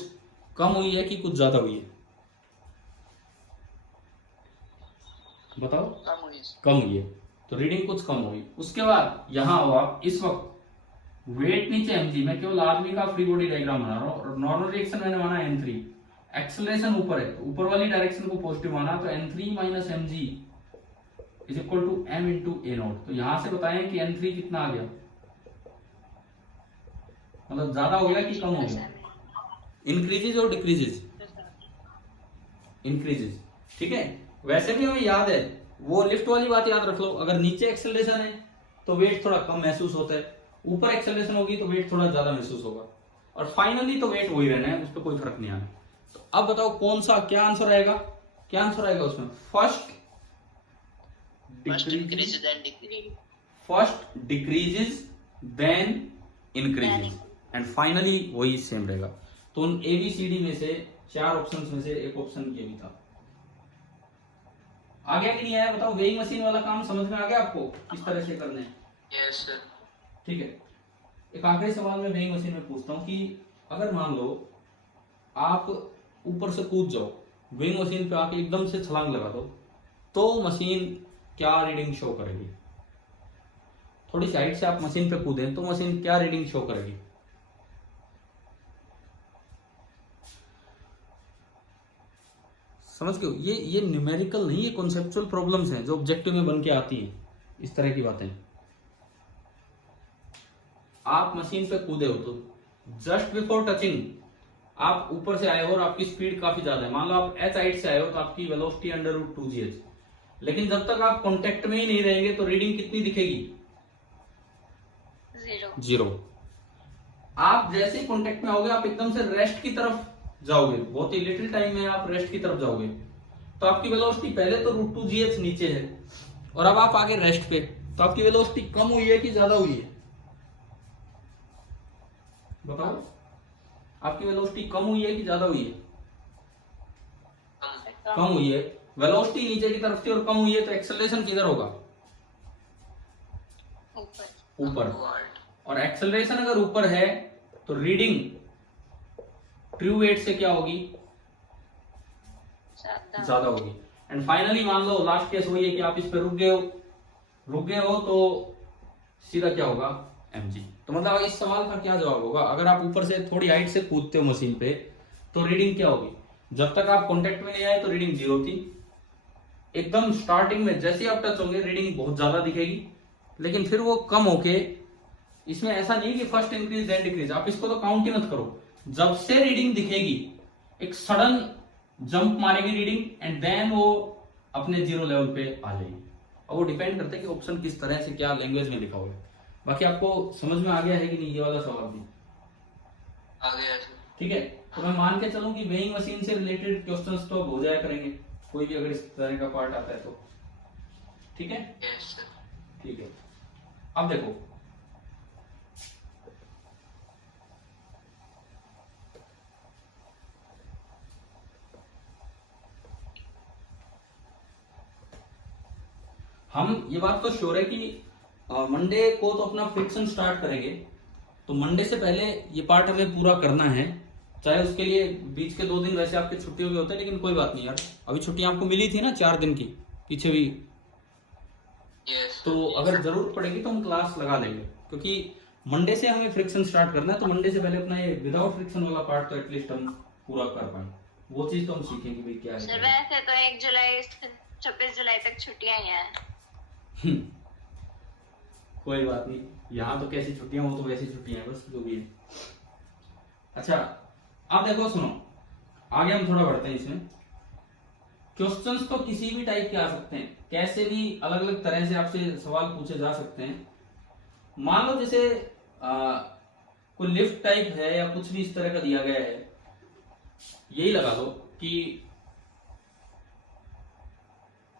कम हुई है कि कुछ ज्यादा हुई है? बताओ। कम हुई है, तो रीडिंग कुछ कम हुई। उसके बाद यहां हो आप, इस वक्त वेट नीचे mg, मैं केवल आदमी का फ्री बॉडी डायग्राम बना रहा हूं। नॉर्मल रिएक्शन मैंने माना N3, एक्सेलरेशन ऊपर है, तो ऊपर वाली डायरेक्शन को पॉजिटिव माना, तो N3 minus mg is equal to m into a0। तो यहां से बताएं कि N3 कितना आ गया, मतलब ज्यादा हो गया कि कम हो गया? इंक्रीजेज और डिक्रीजेज? इंक्रीजेज। ठीक है, वैसे भी हमें याद है वो लिफ्ट वाली बात याद रख लो। अगर नीचे एक्सेलरेशन है तो वेट थोड़ा कम महसूस होता है, ऊपर एक्सेलरेशन होगी तो वेट थोड़ा ज्यादा महसूस होगा, और फाइनली तो वेट वही रहना है, उस पर कोई फर्क नहीं आना। तो अब बताओ कौन सा, क्या आंसर आएगा? क्या आंसर आएगा उसमें? First decreases then increases, and finally वही सेम रहेगा। तो उन ABCD में से 4 ऑप्शंस में से एक ऑप्शन ये भी था। आ गया कि नहीं आया बताओ? वेइंग मशीन वाला काम समझ में आ गया आपको किस तरह से करने हैं? Yes sir. ठीक है, एक आखिरी सवाल मैं वेइंग मशीन में पूछता हूँ कि अगर मान लो आप ऊपर से कूद जाओ, वेइंग मशीन पे आके एकदम से छलांग लगा दो, तो मशीन क्या रीडिंग शो करेगी? थोड़ी साइड से आप मशीन पे कूदें तो मशीन क्या रीडिंग शो करेगी? समझ गए? ये न्यूमेरिकल नहीं, ये कॉन्सेप्चुअल प्रॉब्लम्स हैं जो ऑब्जेक्टिव में बन के आती हैं, इस तरह की बातें। आप मशीन पे कूदे हो तो जस्ट बिफोर टचिंग आप ऊपर से आए हो और आपकी स्पीड काफी ज्यादा है, मान लो आप h हाइट से आए हो तो आपकी वेलोसिटी √2gh, लेकिन जब तक आप कांटेक्ट में ही नहीं रहेंगे तो रीडिंग कितनी दिखेगी? 0। आप जैसे ही कांटेक्ट में आओगे आप एकदम से रेस्ट की तरफ जाओगे, बहुत ही लिटिल टाइम में आप रेस्ट की तरफ जाओगे, तो आपकी वेलोसिटी पहले तो √2gh नीचे है और अब आप आगे रेस्ट पे, तो आपकी वेलोसिटी कम हुई है कि ज्यादा हुई है? बताओ, आपकी वेलोसिटी कम हुई है कि ज्यादा हुई है? कम। कम हुई है। वेलोसिटी नीचे की तरफ थी और कम हुई है, तो एक्सेलरेशन किधर होगा? ऊपर। ऊपर। Upward. और एक्सेलरेशन अगर ऊपर है तो रीडिंग ट्रू वेट से क्या होगी? ज्यादा होगी। एंड फाइनली मान लो लास्ट केस वही है कि आप इस पे रुक गए हो तो सीधा क्या होगा? mg। तो मतलब इस सवाल का क्या जवाब होगा? अगर आप ऊपर से थोड़ी हाइट से कूदते हो मशीन पे तो रीडिंग क्या होगी? जब तक आप कांटेक्ट में नहीं आए तो रीडिंग 0 थी। एकदम स्टार्टिंग में जैसे ही आप टच होंगे रीडिंग बहुत ज्यादा दिखेगी, लेकिन फिर वो कम होके, इसमें ऐसा नहीं कि फर्स्ट इंक्रीज देन डिक्रीज, आप इसको तो काउंट ही मत करो। जब से रीडिंग दिखेगी एक सडन जंप मारेगी रीडिंग एंड देन वो अपने 0 लेवल पे आ जाएगी। और वो डिपेंड करता है कि ऑप्शन किस तरह से क्या लैंग्वेज में लिखा हुआ है। बाकी आपको समझ में आ गया है कि नहीं ये वाला सवाल भी? आ गया सर। ठीक है, तो मैं मान के चलूं कि वेइंग मशीन से रिलेटेड क्वेश्चंस तो हो जाया करेंगे, कोई भी अगर इस तरह का पार्ट आता है तो। ठीक है, यस सर। ठीक है। अब देखो, हम ये बात तो श्योर है कि मंडे को तो अपना फ्रिक्शन स्टार्ट करेंगे, तो मंडे से पहले ये पार्ट हमें पूरा करना है। चाहे उसके लिए बीच के 2 दिन वैसे आपके छुट्टियों के होते हैं, लेकिन कोई बात नहीं यार, अभी छुट्टियां आपको मिली थी ना 4 दिन की पीछे भी, यस। तो अगर जरूरत पड़ेगी तो हम क्लास लगा लेंगे, क्योंकि मंडे से हमें फ्रिक्शन स्टार्ट करना है। तो मंडे से पहले अपना ये विदाउट फ्रिक्शन वाला पार्ट तो एटलीस्ट हम पूरा कर पाए, वो चीज तो हम सीखेंगे भाई क्या सर है। वैसे तो 1 जुलाई से 26 जुलाई तक छुट्टियां ही हैं। कोई बात नहीं, यहाँ तो कैसी छुट्टियां हो तो वैसी छुट्टियां हैं, बस जो भी है। अच्छा, अब देखो सुनो, आगे हम थोड़ा बढ़ते हैं इसमें। क्वेश्चंस तो किसी भी टाइप के आ सकते हैं, कैसे भी अलग अलग तरह से आपसे सवाल पूछे जा सकते हैं। मान लो जैसे कोई लिफ्ट टाइप है या कुछ भी इस तरह का दिया गया है, यही लगा लो कि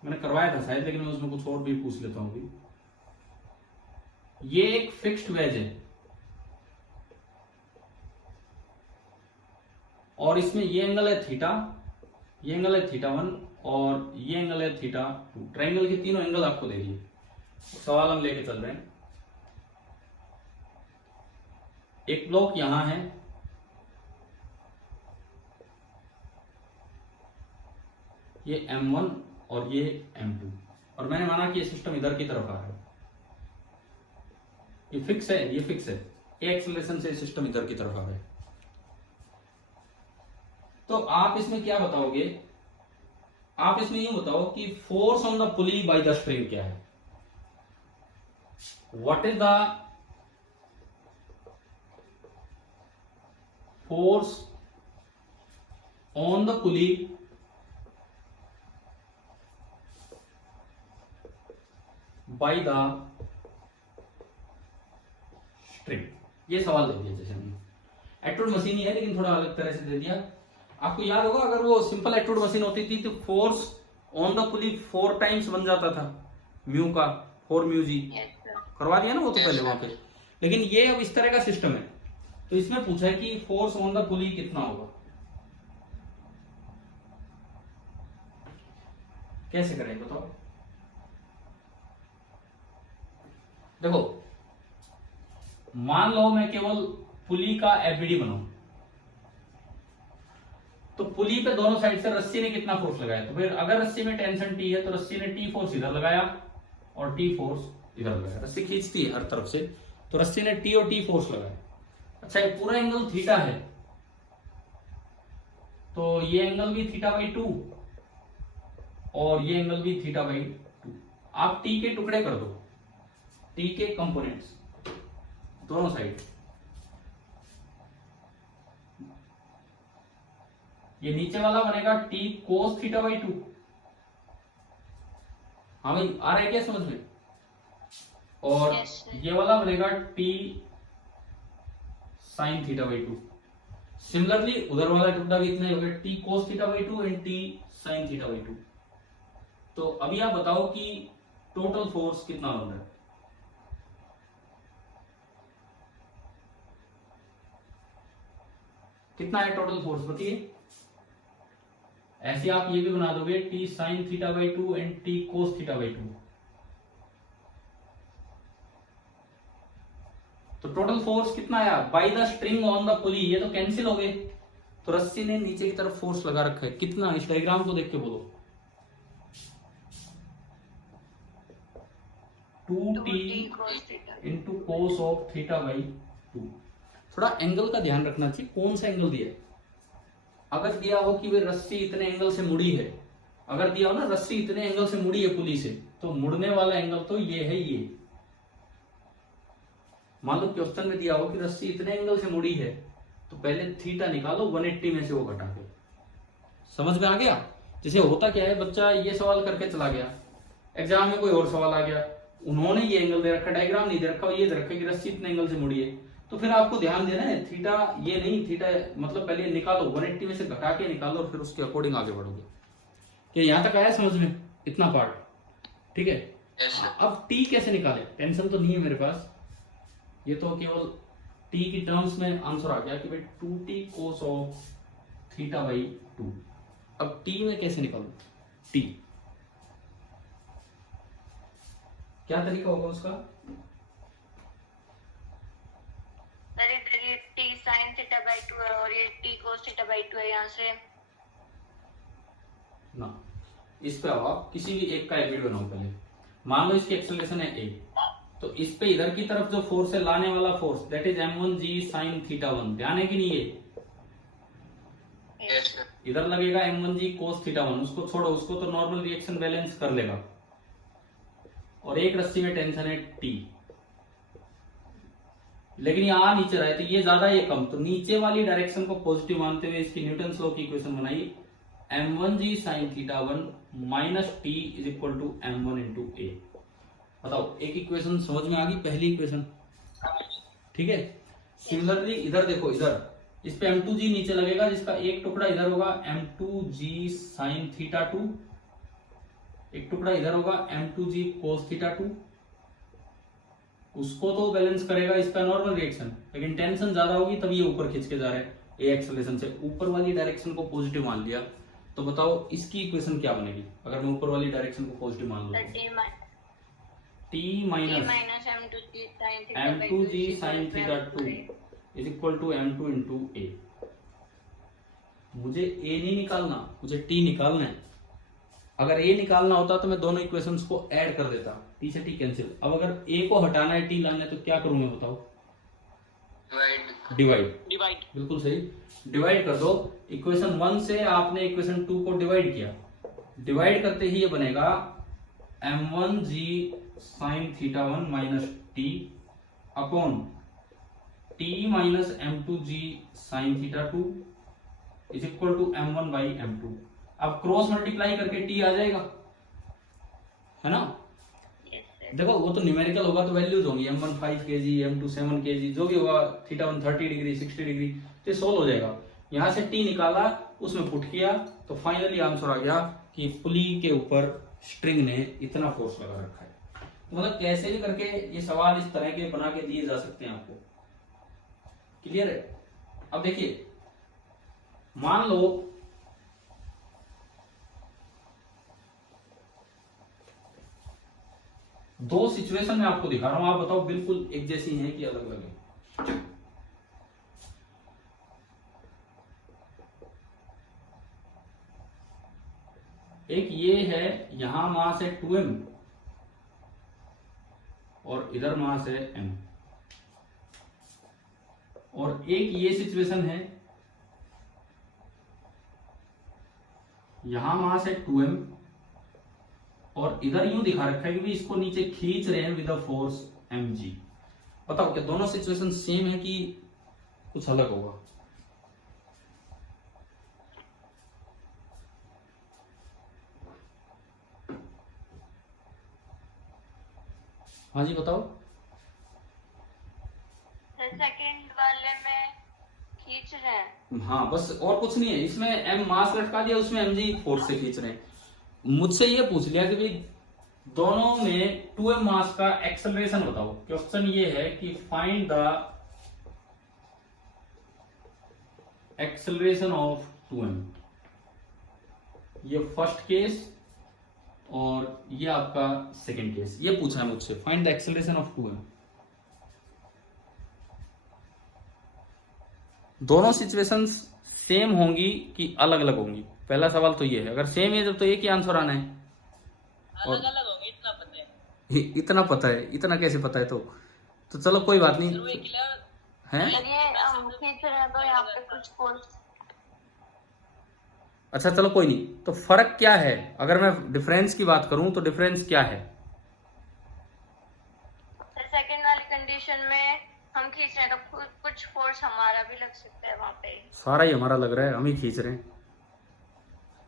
मैंने करवाया था शायद, लेकिन मैं उसमें कुछ और भी पूछ लेता हूं अभी। ये एक फिक्स्ड वेज है और इसमें ये एंगल है थीटा, ये एंगल है θ1 और ये एंगल है θ2। ट्रायंगल के तीनों एंगल आपको दे दिए। सवाल हम लेके चल रहे हैं। एक ब्लॉक यहां है, ये M1 और ये M2, और मैंने माना कि ये सिस्टम इधर की तरफ आ रहा है। ये फिक्स है, ये फिक्स है, ए एक्सेलरेशन से सिस्टम इधर की तरफ आ रहा है। तो आप इसमें क्या बताओगे? आप इसमें ये बताओ कि force on the pulley by the spring क्या है? What is the force on the pulley by the spring? ये सवाल दे दिया। जैसे हमने एक्टूड मशीन ही है लेकिन थोड़ा अलग तरह से दे दिया। आपको याद होगा अगर वो सिंपल एक्टूड मशीन होती थी तो force on the pulley 4 times बन जाता था म्यू का, 4 म्यू जी। करवा दिया ना वो तो पहले वहां पे। लेकिन ये अब इस तरह का सिस्टम है, तो इसमें पूछा है कि फोर्स ऑन द पुली कितना होगा। कैसे करें बताओ? देखो, मान लो मैं केवल पुली का एफबीडी बनाऊं, तो पुली पे दोनों साइड से रस्सी ने कितना फोर्स लगाया? तो फिर अगर रस्सी में टेंशन टी है तो रस्सी ने टी फोर्स इधर लगाया और टी फोर्स इधर लगाया। रस्सी खींचती है हर तरफ से, तो रस्सी ने टी और टी फोर्स लगाया। अच्छा, ये पूरा एंगल थीटा है, तो ये एंगल भी θ/2 और ये एंगल भी θ/2। आप टी के टुकड़े कर दो, टी के कंपोनेंट्स दोनों साइड। ये नीचे वाला बनेगा टी कोस θ/2। हाँ भाई, आ रहा है क्या समझ में? और Yes, sir. ये वाला बनेगा टी साइन θ/2। सिमिलरली उधर वाला टुकड़ा भी इतना ही होगा, T cos θ/2 and T sine θ/2। तो अभी आप बताओ कि टोटल फोर्स कितना बन रहा है? कितना है टोटल फोर्स बताइए। ऐसे आप ये भी बना दोगे T sine theta by 2 and T cos theta by 2। तो टोटल फोर्स कितना आया by the string on the पुली, ये तो कैंसिल हो गए। तो रस्सी ने नीचे की तरफ फोर्स लगा रखा है कितना, इस डायग्राम को देख के बोलो। 2t into cos of theta by 2। थोड़ा एंगल का ध्यान रखना चाहिए, कौन सा एंगल दिया है। अगर दिया हो कि वे रस्सी इतने एंगल से मुड़ी है, अगर दिया हो ना रस्सी इतने एंगल से मुड़ी है पुली से, तो मुड़ने वाला एंगल तो ये है ये। मान लो क्वेश्चन में दिया हो कि रस्सी इतने एंगल से मुड़ी है, तो पहले थीटा निकालो 180 में से वो घटा के। समझ में आ गया। जैसे होता क्या है, बच्चा ये सवाल करके चला गया, एग्जाम में कोई और सवाल आ गया, उन्होंने ये एंगल दे रखा, डायग्राम नहीं दे रखा, ये दे रखा कि रस्सी इतने एंगल से मुड़ी है, तो फिर आपको ध्यान देना है थीटा ये नहीं, थीटा मतलब पहले निकालो 180 में से घटा के निकालो और फिर उसके अकॉर्डिंग आगे बढ़ोगे। कि यहां तक आया समझ में इतना पार्ट, ठीक है। Yes, sir. अब टी कैसे निकाले, टेंशन तो नहीं है मेरे पास, ये तो केवल टी की टर्म्स में आंसर आ गया कि भाई 2t cos of theta by 2। अब टी में कैसे निकालूं, टी क्या तरीका होगा उसका। सर इधर ये टी साइन थीटा बाई 2 है और ये टी कोस थीटा बाई 2 है, यहाँ से ना इस पे आओ आप, किसी भी एक का एबिट बनाओ पहले। मान लो इसकी एक्सेलरेशन है a, तो इस पे इधर की तरफ जो फोर्स है लाने वाला force that is m1g sin theta 1, ध्यान है कि नहीं है। Yes, sir. इधर लगेगा m1g cos थीटा 1, उसको छोड़ो, उसको तो नॉर्मल रिएक्शन बैलेंस कर लेगा। और एक रस्सी में टेंशन है t, लेकिन यहाँ नीचे रहे तो ये ज्यादा ये कम, तो नीचे वाली डायरेक्शन को पॉजिटिव मानते हुए इसकी न्यूटन लॉ की इक्वेशन बनाई m1g sin theta 1 minus T is equal to m1 into a. बताओ एक इक्वेशन समझ में आ गई, पहली इक्वेशन, ठीक है। सिमिलरली इधर देखो, इधर इस पे m2g नीचे लगेगा, जिसका एक टुकड़ा इधर होगा m2g sin थीटा 2, एक टुकड़ा इधर होगा m2g cos थीटा 2। उसको तो बैलेंस करेगा इसका नॉर्मल रिएक्शन, लेकिन टेंशन ज्यादा होगी तब ये ऊपर खींच के जा रहा है ए एक्सेलरेशन से। ऊपर वाली डायरेक्शन को पॉजिटिव मान लिया, तो बताओ इसकी इक्वेशन क्या बनेगी अगर मैं ऊपर वाली डायरेक्शन को पॉजिटिव मान लूं। t minus m2g sin theta 2 is equal to m2 into a. मुझे a नहीं निकालना, मुझे t निकालना है। अगर a निकालना होता तो मैं दोनों इक्वेशंस को ऐड कर देता, t से t कैंसिल। अब अगर a को हटाना है t लाना है तो क्या करूं मैं, बताओ। डिवाइड, बिल्कुल सही, डिवाइड कर दो। इक्वेशन 1 से आपने इक्वेशन 2 को डिवाइड किया, डिवाइड करते ही ये बनेगा m1g sin theta 1 minus T upon t minus m2g sin theta 2 is equal to m1 by m2। अब क्रॉस मल्टीप्लाई करके t आ जाएगा, है ना। देखो वो तो न्यूमेरिकल होगा तो वैल्यूज होंगी, m1 5 kg, m2 7 kg, जो भी होगा, थीटा 1 30 डिग्री 60 डिग्री, तो ये सोल्व हो जाएगा। यहाँ से t निकाला, उसमें पुट किया, तो फाइनली आंसर आ गया कि पुली के ऊपर स्ट्रिंग ने इतना फोर्स लगा रखा है। तो मतलब कैसे भी करके ये सवाल इस तरह के बना के दिए जा सकते हैं आपको, क्लियर है। अब देखिए मान लो दो सिचुएशन में आपको दिखा रहा हूं, आप बताओ बिल्कुल एक जैसी हैं कि अलग अलग है। एक ये है, यहां मास है 2m और इधर मास है m, और एक ये सिचुएशन है, यहां मास है 2m और इधर यूं दिखा रखा है कि इसको नीचे खींच रहे हैं विद अ फोर्स mg। बताओ क्या दोनों सिचुएशन सेम है कि कुछ अलग होगा। हाँ जी बताओ। सेकंड वाले में खींच रहे हैं, हाँ बस और कुछ नहीं है, इसमें m मास लटका दिया, उसमें mg फोर्स से खींच रहे हैं। मुझसे ये पूछ लिया कि भाई दोनों में 2m मास का एक्सेलरेशन बताओ। क्वेश्चन ये है कि find the acceleration of 2m, ये फर्स्ट केस और ये आपका सेकंड केस। ये पूछा है मुझसे, find the acceleration of 2m। दोनों सिचुएशंस सेम होंगी कि अलग अलग होंगी, पहला सवाल तो ये है। अगर सेम है तो एक ही आंसर आना है। अलग अलग होंगे, इतना पता है। इतना पता है? इतना कैसे पता है? तो चलो कोई बात नहीं वो एक है। ये हम खींच रहे हैं तो यहाँ पे कुछ फोर्स। अच्छा चलो कोई नहीं, तो फर्क क्या है? अगर मैं डिफरेंस की बात करूं तो डिफरेंस क्या है? सेकंड वाली कंडीशन में हम खींच रहे हैं तो कुछ फोर्स हमारा भी लग सकता है वहां पे। सारा ही हमारा लग रहा है, हम ही खींच रहे हैं।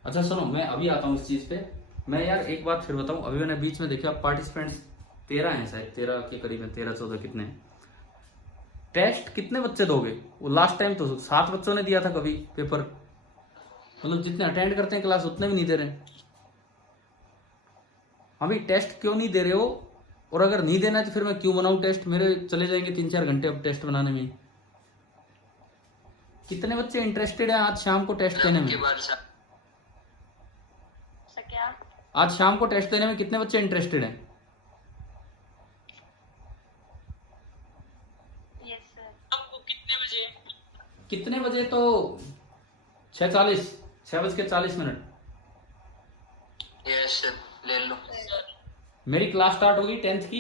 अच्छा सुनो, मैं अभी आता हूँ इस चीज पे। मैं यार एक बात फिर बताऊं, अभी मैंने बीच में देखा पार्टिसिपेंट्स 13 हैं शायद, 13 के करीब है, 13-14 कितने हैं। टेस्ट कितने बच्चे दोगे? वो लास्ट टाइम तो 7 बच्चों ने दिया था कभी पेपर, मतलब जितने अटेंड करते हैं क्लास उतने भी नहीं दे रहे। अभी टेस्ट क्यों नहीं दे रहे हो? और अगर नहीं देना है तो फिर मैं क्यों बनाऊं टेस्ट? मेरे चले जाएंगे 3-4 घंटे अब टेस्ट बनाने में। कितने बच्चे इंटरेस्टेड हैं आज शाम को टेस्ट देने में? क्या आज शाम को टेस्ट देने में कितने बच्चे इंटरेस्टेड हैं? Yes sir. आपको कितने बजे? कितने बजे? तो 6:40, 6:40। यस सर, ले लो। मेरी क्लास स्टार्ट होगी 10th की,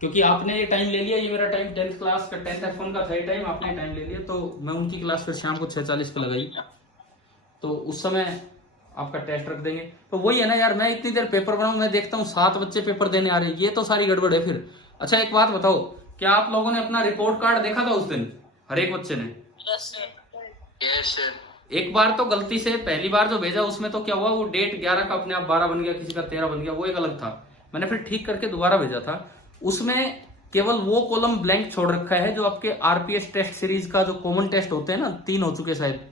क्योंकि आपने ये टाइम ले लिया, ये मेरा टाइम 10th क्लास का 10th F1 का था ये टाइम, आपने टाइम ले लिया, तो मैं उनकी क्लास फिर शाम को 6:40 पे लगाई, तो उस समय आपका टेस्ट रख देंगे। तो वही है ना यार, मैं इतनी देर पेपर बनाऊं, मैं देखता हूँ 7 बच्चे पेपर देने आ रहे हैं, ये तो सारी गड़बड़ है फिर। अच्छा एक बात बताओ, क्या आप लोगों ने अपना रिपोर्ट कार्ड देखा था उस दिन, हर एक बच्चे ने? Yes sir. Yes sir. एक बार तो गलती से पहली बार जो भेजा उसमें तो क्या हुआ, वो डेट 11 का अपने आप 12 बन गया, किसी का 13 बन गया, वो एक अलग था। मैंने फिर ठीक करके दोबारा भेजा था, उसमें केवल वो कॉलम ब्लैंक छोड़ रखा है जो आपके आरपीएस टेस्ट सीरीज का जो कॉमन टेस्ट होते हैं ना, 3 हो चुके शायद।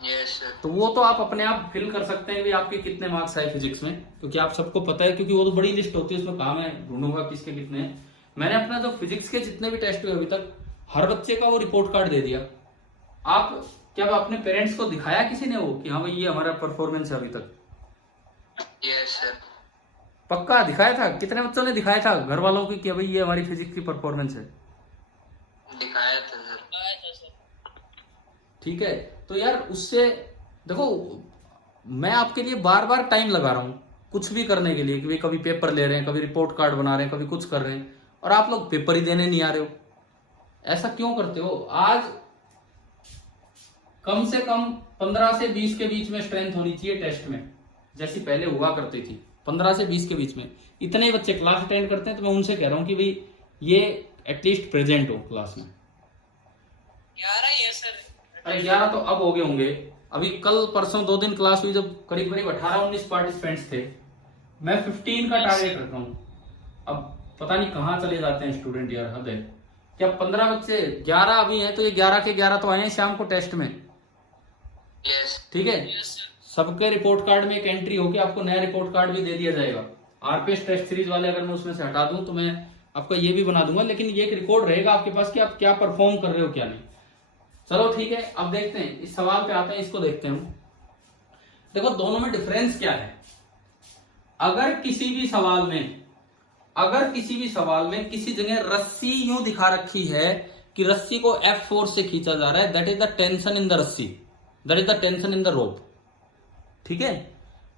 Yes sir. तो वो तो आप अपने आप फिल कर सकते हैं कि आपके कितने मार्क्स आए फिजिक्स में, क्योंकि आप सबको पता है, क्योंकि वो तो बड़ी लिस्ट होती है, उसमें कहा मैं ढूंढूंगा किसके कितने हैं। मैंने अपना जो फिजिक्स के जितने भी टेस्ट हुए अभी तक, हर बच्चे का वो रिपोर्ट कार्ड दे दिया। आप क्या अपने पेरेंट्स को दिखाया किसी ने वो कि हाँ भाई ये हमारा परफॉर्मेंस है अभी तक? Yes sir. पक्का दिखाया था? कितने बच्चों ने दिखाया था घर वालों की कि भाई ये हमारी फिजिक्स की परफॉर्मेंस है? दिखाया था सर। आया था सर। ठीक है, तो यार उससे देखो, मैं आपके लिए बार बार टाइम लगा रहा हूं कुछ भी करने के लिए, कि भाई कभी पेपर ले रहे हैं, कभी रिपोर्ट कार्ड बना रहे हैं, कभी कुछ कर रहे हैं, और आप लोग पेपर ही देने नहीं आ रहे हो। ऐसा क्यों करते हो? आज कम से कम 15 से 20 के बीच में स्ट्रेंथ होनी चाहिए टेस्ट में, जैसी पहले हुआ करती थी, 15 से 20 के बीच में। इतने ही बच्चे क्लास अटेंड करते हैं, तो मैं उनसे कह रहा हूं कि भाई ये एटलीस्ट प्रेजेंट हो क्लास में। 11 ही है सर। अरे 11 तो अब हो गए होंगे, अभी कल परसों 2 दिन क्लास हुई, जब करीब करीब 18-19 पार्टिसिपेंट्स थे। मैं 15 का टारगेट रख रहा हूँ। अब पता नहीं कहाँ चले जाते हैं स्टूडेंट यार, हद है। क्या 15 बच्चे, 11 अभी हैं, तो ये 11 के 11 तो आए हैं शाम को टेस्ट में। यस। ठीक है, यस सर। सबके रिपोर्ट कार्ड में एक एंट्री होगी, आपको नया रिपोर्ट कार्ड भी दे दिया जाएगा। आरपीएस टेस्ट सीरीज वाले अगर मैं उसमें से हटा दूं तो मैं आपका ये भी बना दूंगा, लेकिन ये एक रिकॉर्ड रहेगा आपके पास कि आप क्या परफॉर्म कर रहे हो क्या नहीं। चलो ठीक है, अब देखते हैं इस सवाल पे आते हैं, इसको देखते हैं। देखो दोनों में डिफरेंस क्या है। अगर किसी भी सवाल में किसी जगह रस्सी यूं दिखा रखी है कि रस्सी को F फोर्स से खींचा जा रहा है, that is the tension in the रस्सी, that is the tension in the rope. ठीक है,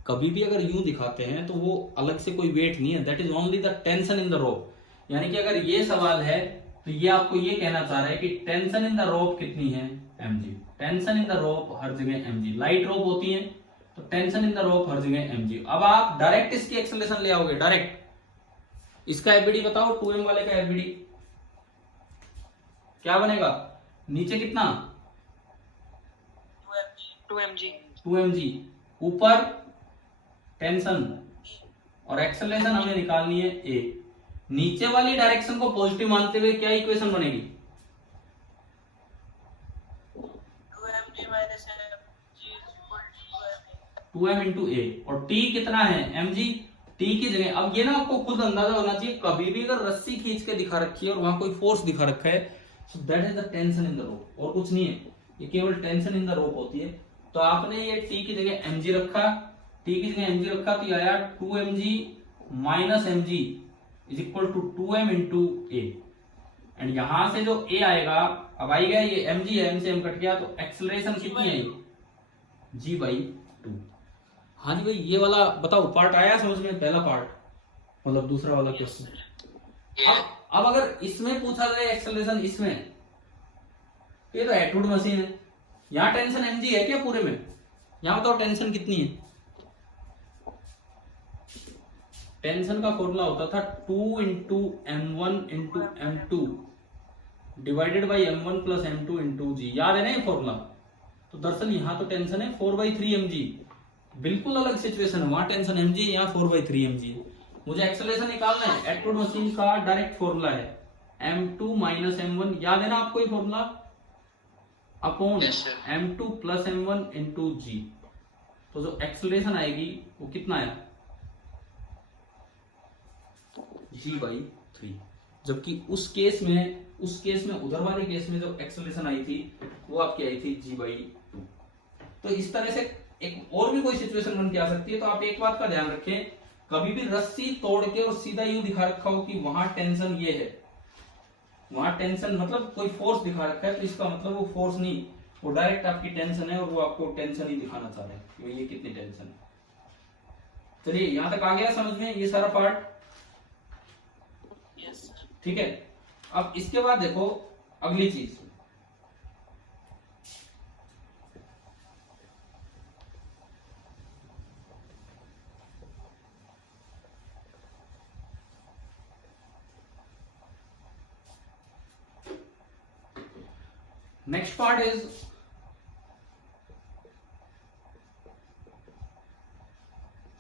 कभी भी अगर यूं दिखाते हैं तो वो अलग से कोई वेट नहीं है, that is only the tension in the रोप। यानी कि अगर ये सवाल है तो ये आपको ये कहना चाह रहा है कि टेंशन इन द रोप कितनी है, mg। Tension in the rope हर जगह mg। लाइट रोप होती है तो टेंशन इन द रोप हर जगह mg। अब आप डायरेक्ट इसकी एक्सेलरेशन ले आओगे, डायरेक्ट इसका एफबीडी बताओ, 2m वाले का एफबीडी क्या बनेगा? नीचे कितना? 2mg। ऊपर टेंशन और एक्सेलरेशन हमें निकालनी है a। नीचे वाली डायरेक्शन को पॉजिटिव मानते हुए क्या इक्वेशन बनेगी? 2m इंटू a, और t कितना है? mg। t की जगह अब ये ना आपको खुद अंदाजा होना चाहिए, कभी भी अगर रस्सी खींच के दिखा रखी है और वहां कोई फोर्स दिखा रखा है, so that is the tension in the रोप, और कुछ नहीं है। ये केवल टेंशन इन द रोप होती है। तो आपने ये टी की जगह mg रखा, टी की जगह mg रखा तो ये आया 2mg minus mg is equal to 2m into a. And यहां से जो a आएगा, अब आएगा ये mg है, m से m कट गया, तो एक्सेलरेशन कितनी आई, g/2। हाँ जी भाई, ये वाला बताओ पार्ट आया समझ में, पहला पार्ट मतलब दूसरा वाला क्वेश्चन। अब अगर इसमें पूछा जाए एक्सेलरेशन इसमें, तो ये तो एटवुड मशीन है, यहाँ टेंशन mg है क्या पूरे में, यहाँ बताओ टेंशन कितनी है। टेंशन का फॉर्मूला होता था 2 into m1 into m2 divided by m1 plus m2 into g, याद है ना ये फॉर्मूला। तो दरअसल यहाँ तो टेंशन है 4/3 mg, बिल्कुल अलग सिचुएशन है, वहां टेंशन mg है, यहाँ 4/3 mg है। मुझे एक्सेलरेशन निकालना है, एटवुड मशीन का डायरेक्ट फॉर्मूला है m2 माइनस m1, याद है ना आपको ये formula, upon m2 plus m1 into g. तो जो एक्सेलरेशन आएगी वो कितना आया, g/3। जबकि उस केस में उधर वाले केस में जो एक्सेलरेशन आई थी वो आपकी आई थी g/2। तो इस तरह से एक और भी कोई सिचुएशन बन के आ सकती है। तो आप एक बात का ध्यान रखें, कभी भी रस्सी तोड़ के और सीधा यूं दिखा रखा हो कि वहां टेंशन ये है, वहां टेंशन मतलब कोई फोर्स दिखा रखा है, तो इसका मतलब वो फोर्स नहीं, वो डायरेक्ट आपकी टेंशन है और वो आपको टेंशन ही दिखाना चाह रहे हैं कि ये कितनी टेंशन है। चलिए यहां तक आ गया समझ में ये सारा पार्ट, यस सर। ठीक है। अब इसके बाद देखो अगली चीज, next part is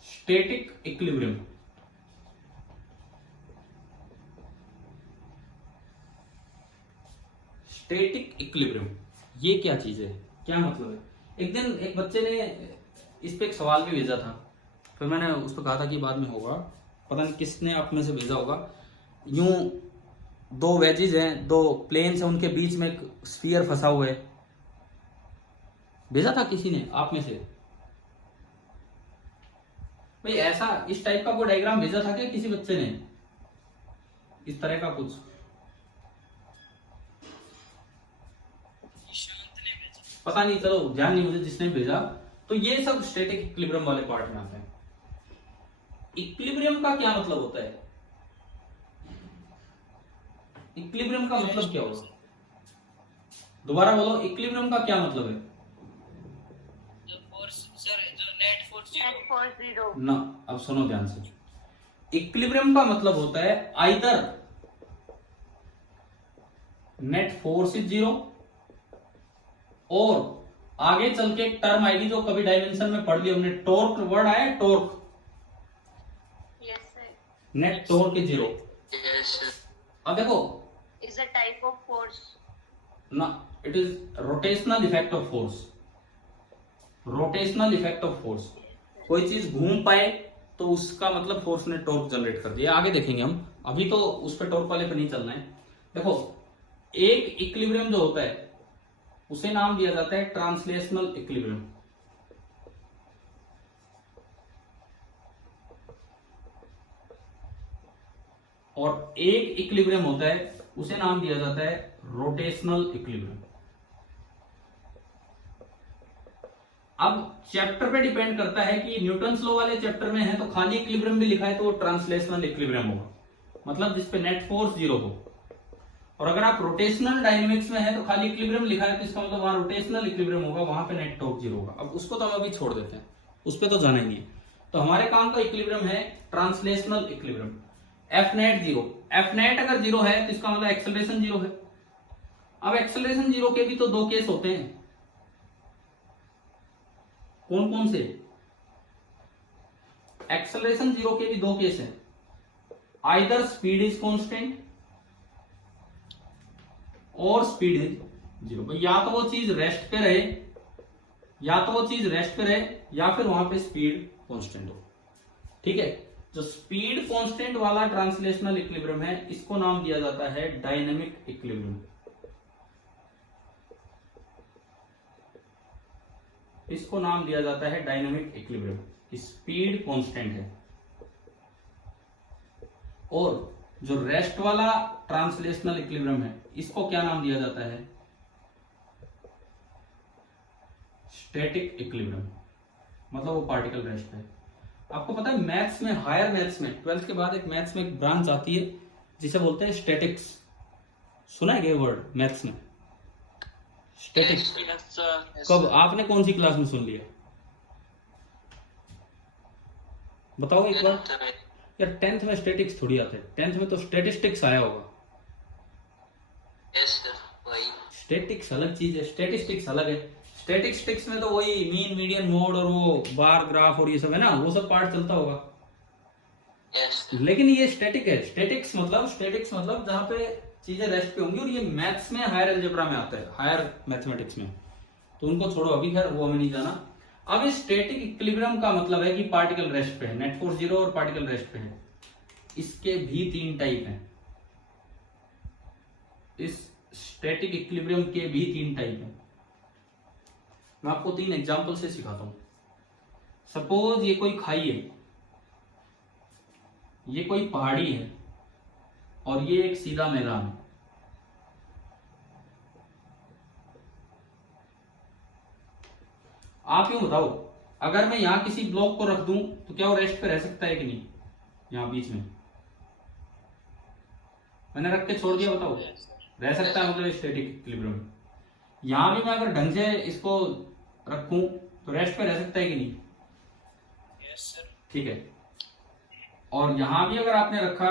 static equilibrium. Static equilibrium ये क्या चीज है, क्या मतलब है। एक दिन एक बच्चे ने इस पे एक सवाल भी भेजा था, फिर मैंने उस पर कहा था कि बाद में होगा, पता नहीं किसने आप में से भेजा होगा। यूं दो वेजेज हैं, दो प्लेन्स हैं, उनके बीच में एक स्फीयर फंसा हुआ है, भेजा था किसी ने आप में से भाई, ऐसा इस टाइप का कोई डायग्राम भेजा था क्या किसी बच्चे ने, इस तरह का कुछ। शांत ने भेजा। पता नहीं, चलो ध्यान नहीं मुझे जिसने भेजा। तो ये सब स्टैटिक इक्विलिब्रियम वाले पार्ट में आते हैं। इक्विलिब्रियम का क्या मतलब होता है, इक्विलिब्रियम का मतलब क्या होगा, दोबारा बोलो, इक्विलिब्रियम का क्या मतलब है। जो फोर्स सर, जो नेट फोर्स नेट फोर्स 0। ना, अब सुनो ध्यान से, इक्विलिब्रियम का मतलब होता है आइदर नेट फोर्स इज 0, और आगे चल के एक टर्म आएगी जो कभी डायमेंशन में पढ़ ली हमने, टॉर्क वर्ड आया, torque, yes sir. Net torque is 0। Yes, sir. अब देखो is a type of force. ना, it is rotational effect of force, rotational effect of force. कोई चीज घूम पाए तो उसका मतलब फोर्स ने टॉर्क जनरेट कर दिया, आगे देखेंगे हम, अभी तो उस पर टॉर्क वाले पे नहीं चलना है। देखो एक इक्विलिब्रियम जो होता है उसे नाम दिया जाता है ट्रांसलेशनल इक्विलिब्रियम, और एक इक्विलिब्रियम होता है उसे नाम दिया जाता है रोटेशनल इक्विलिब्रियम। अब चैप्टर पे डिपेंड करता है कि न्यूटन्स लॉ वाले चैप्टर में है तो खाली इक्विलिब्रियम भी लिखा है तो वो ट्रांसलेशनल इक्विलिब्रियम होगा, मतलब जिसपे नेट फोर्स 0 हो। और अगर आप रोटेशनल डायनेमिक्स में है तो खाली इक्विलिब्रियम लिखा है तो इसका मतलब वहां रोटेशनल इक्विलिब्रियम होगा, वहां पे नेट टॉर्क 0 होगा। अब उसको तो हम अभी छोड़ देते हैं, उस पर तो जाना ही नहीं है। तो हमारे काम का इक्विलिब्रियम है translational equilibrium. F net 0, F net अगर 0 है तो इसका मतलब एक्सेलरेशन 0 है। अब एक्सेलरेशन 0 के भी तो दो केस होते हैं, कौन कौन से। एक्सेलरेशन 0 के भी दो केस हैं, आइदर स्पीड इज कांस्टेंट और स्पीड इज 0। या तो वो चीज रेस्ट पे रहे, या फिर वहां पे स्पीड कांस्टेंट हो, ठीक है। जो स्पीड कांस्टेंट वाला ट्रांसलेशनल इक्विलिब्रियम है इसको नाम दिया जाता है डायनेमिक इक्विलिब्रियम। इसको नाम दिया जाता है डायनामिक इक्विलिब्रियम, स्पीड कांस्टेंट है। और जो रेस्ट वाला ट्रांसलेशनल इक्विलिब्रियम है, इसको क्या नाम दिया जाता है? स्टैटिक इक्विलिब्रियम, मतलब वो पार्टिकल रेस्ट पे। आपको पता है मैथ्स में, हायर मैथ्स में, 12th के बाद एक मैथ्स में एक ब्रांच आती है जिसे बोलते हैं स्टैटिक्स। सुना है ये वर्ड मैथ्स में, स्टैटिक्स? कब, आपने कौन सी क्लास में सुन लिया? बताओ एक बार यार। 10th में स्टैटिक्स थोड़ी आते हैं, 10th में तो स्टैटिस्टिक्स आया होगा। यस सर, वही। स्टैटिक्स अलग चीज है, स्टैटिस्टिक्स अलग है। स्टैटिस्टिक्स में तो वही मीन, मीडियन, मोड और वो बार ग्राफ और ये सब है ना, वो सब पार्ट चलता होगा। यस लेकिन ये स्टैटिक है। स्टैटिक्स मतलब जहाँ पे चीजें रेस्ट पे होंगी, और ये मैथ्स में, हायर अलजेब्रा में आता है, हायर मैथमेटिक्स में। तो उनको छोड़ो अभी, खैर वो हमें नहीं जाना। अब इस स्टैटिक इक्विलिब्रियम का मतलब है कि पार्टिकल रेस्ट पे है, नेट फोर्स 0 और पार्टिकल रेस्ट पे है। इसके भी 3 टाइप हैं। इस स्टैटिक इक्विलिब्रियम के भी 3 टाइप हैं। मैं आपको 3 एग्जांपल से सिखाता हूं। सपोज ये कोई खाई है, ये कोई पहाड़ी है, और ये एक सीधा मैदान है। आप यूं बताओ, अगर मैं यहां किसी ब्लॉक को रख दूं तो क्या वो रेस्ट पे रह सकता है कि नहीं? यहां बीच में मैंने रख के छोड़ दिया, बताओ रह सकता है? मतलब स्टैटिक इक्विलिब्रियम। यहां भी मैं अगर ढंग से इसको रखूं तो रेस्ट पे रह सकता है कि नहीं? Yes sir. ठीक है। और यहां भी अगर आपने रखा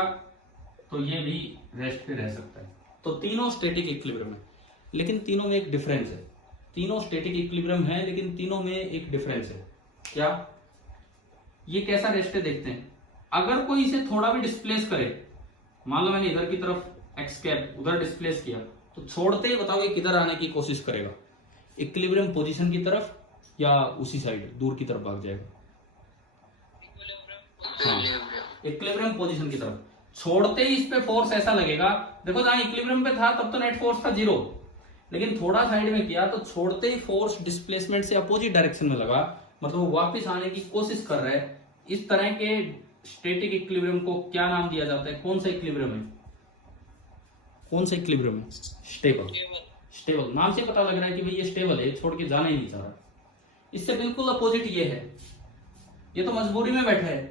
तो ये भी रेस्ट पे रह सकता है। तो तीनों स्टैटिक इक्विलिब्रियम है, लेकिन तीनों में एक डिफरेंस है। तीनों स्टैटिक इक्विलिब्रियम है, लेकिन तीनों में एक डिफरेंस है। क्या? ये कैसा रेस्ट है देखते हैं। अगर कोई इसे थोड़ा भी डिस्प्लेस करे, मान लो मैंने इधर की तरफ एक्स कैप उधर डिस्प्लेस किया, तो छोड़ते ही बताओ ये किधर आने की कोशिश करेगा? इक्विलिब्रियम पोजीशन की तरफ या उसी साइड दूर की तरफ भाग जाएगा? इक्विलिब्रियम पोजीशन की तरफ। छोड़ते ही इस पे फोर्स ऐसा लगेगा, देखो जहां इक्विलिब्रियम पे था तब तो नेट फोर्स था 0, लेकिन थोड़ा साइड में किया तो छोड़ते ही फोर्स डिस्प्लेसमेंट से अपोजिट डायरेक्शन में लगा, मतलब वो वापस आने की कोशिश कर रहा है। इस तरह के स्टैटिक इक्विलिब्रियम को क्या नाम दिया जाता है? कौन सा इक्विलिब्रियम है? कौन सा इक्विलिब्रियम है? स्टेबल। स्टेबल नाम से पता लग रहा है कि भाई ये स्टेबल है, छोड़ के जाना ही नहीं चाह रहा। इससे बिल्कुल अपोजिट ये है, ये तो मजबूरी में बैठा है,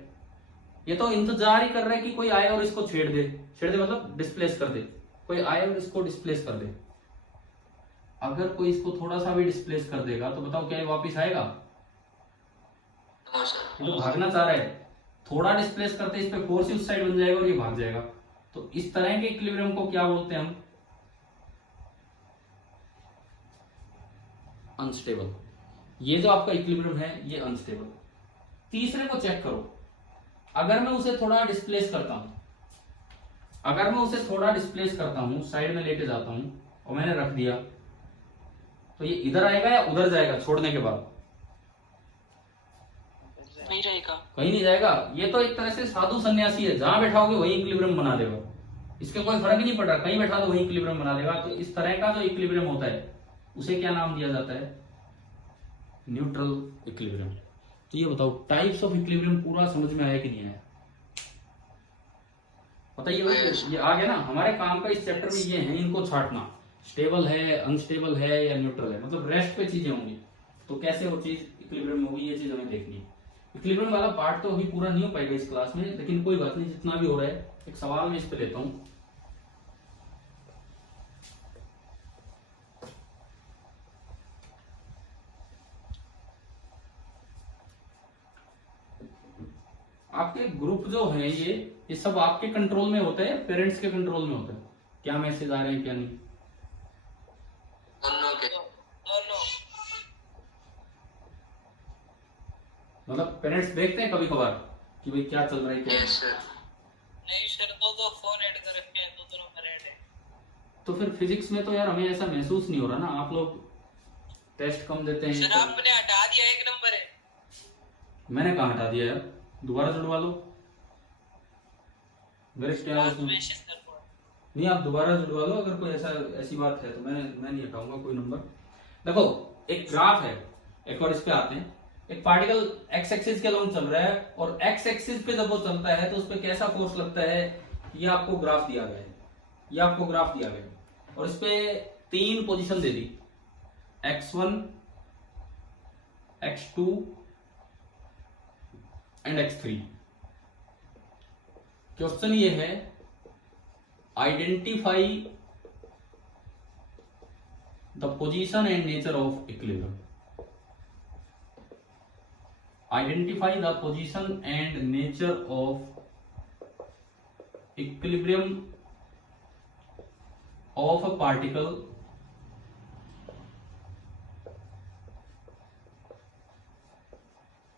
ये तो इंतजार ही कर रहा है कि कोई आए और इसको छेड़ दे। छेड़ दे मतलब डिस्प्लेस कर दे, कोई आए और इसको डिस्प्लेस कर दे। अगर कोई इसको थोड़ा सा भी डिस्प्लेस कर देगा तो बताओ क्या ये वापिस आएगा? ये तो भागना चाह रहा है, थोड़ा डिस्प्लेस करते इस पे फोर्स ही उस साइड बन जाएगा और ये भाग जाएगा। तो इस तरह के इक्विलिब्रियम को क्या बोलते हैं हम? अनस्टेबल। ये जो आपका इक्विलिब्रियम है ये अनस्टेबल। तीसरे को चेक करो, अगर मैं उसे थोड़ा डिस्प्लेस करता हूं, अगर मैं उसे थोड़ा डिस्प्लेस करता हूं, साइड में लेके जाता हूं और मैंने रख दिया, तो ये इधर आएगा या उधर जाएगा छोड़ने के बाद? नहीं रहेगा, कहीं नहीं जाएगा। ये तो एक तरह से साधु सन्यासी है, जहां बैठाओगे वही इक्विलिब्रियम बना देगा, इसके कोई फर्क ही नहीं पड़ रहा, कहीं बैठा तो वही इक्विलिब्रियम बना देगा। तो इस तरह का जो इक्विलिब्रियम होता है उसे क्या नाम दिया जाता है? Neutral equilibrium. तो ये बताओ टाइप्स ऑफ इक्विलिब्रियम पूरा समझ में आया कि नहीं आया? बताइए भाई, ये आ गया ना हमारे काम का इस चैप्टर में। ये है इनको छांटना, स्टेबल है, अनस्टेबल है या न्यूट्रल है, मतलब रेस्ट पे चीजें होंगी तो कैसे वो चीज इक्विलिब्रियम होगी, ये चीज हमें देखनी है। इक्विलिब्रियम वाला पार्ट तो अभी पूरा नहीं हो पाएगा इस क्लास में, लेकिन कोई बात नहीं, जितना भी हो रहा है एक सवाल में इस पे लेता हूं। आपके ग्रुप जो है ये सब आपके कंट्रोल में होता है, पेरेंट्स के कंट्रोल में होता है? क्या मैसेज आ रहे हैं क्या नहीं? दोनों के। मतलब पेरेंट्स देखते हैं कभी कभार कि भाई क्या चल रहा है क्या? Yes sir. नहीं सर, दो फोन ऐड कर रखे हैं, दोनों पर ऐड है। तो फिर फिजिक्स में तो यार हमें ऐसा महसूस नहीं हो रहा ना, आप लोग टेस्ट कम देते हैं। सर आपने हटा दिया, एक नंबर है। मैंने कहा हटा दिया यार, दोबारा जुड़वा लो। मेरे क्या आप मैसेज कर दो। नहीं, आप दोबारा जुड़वा लो, अगर कोई ऐसी बात है तो मैं नहीं हटाऊंगा कोई नंबर। देखो एक ग्राफ है, एक और इस पे आते हैं। एक पार्टिकल एक्स एक्सिस के अलोंग चल रहा है और एक्स एक्सिस पे जब वो चलता है तो उस पे कैसा फोर्स लगता है, ये आपको ग्राफ दिया गया है, ये आपको ग्राफ दिया गया है और इस पे 3 position they the, x1, x2 and x3। Question ये है, identify the position and nature of equilibrium. Identify the position and nature of equilibrium of a particle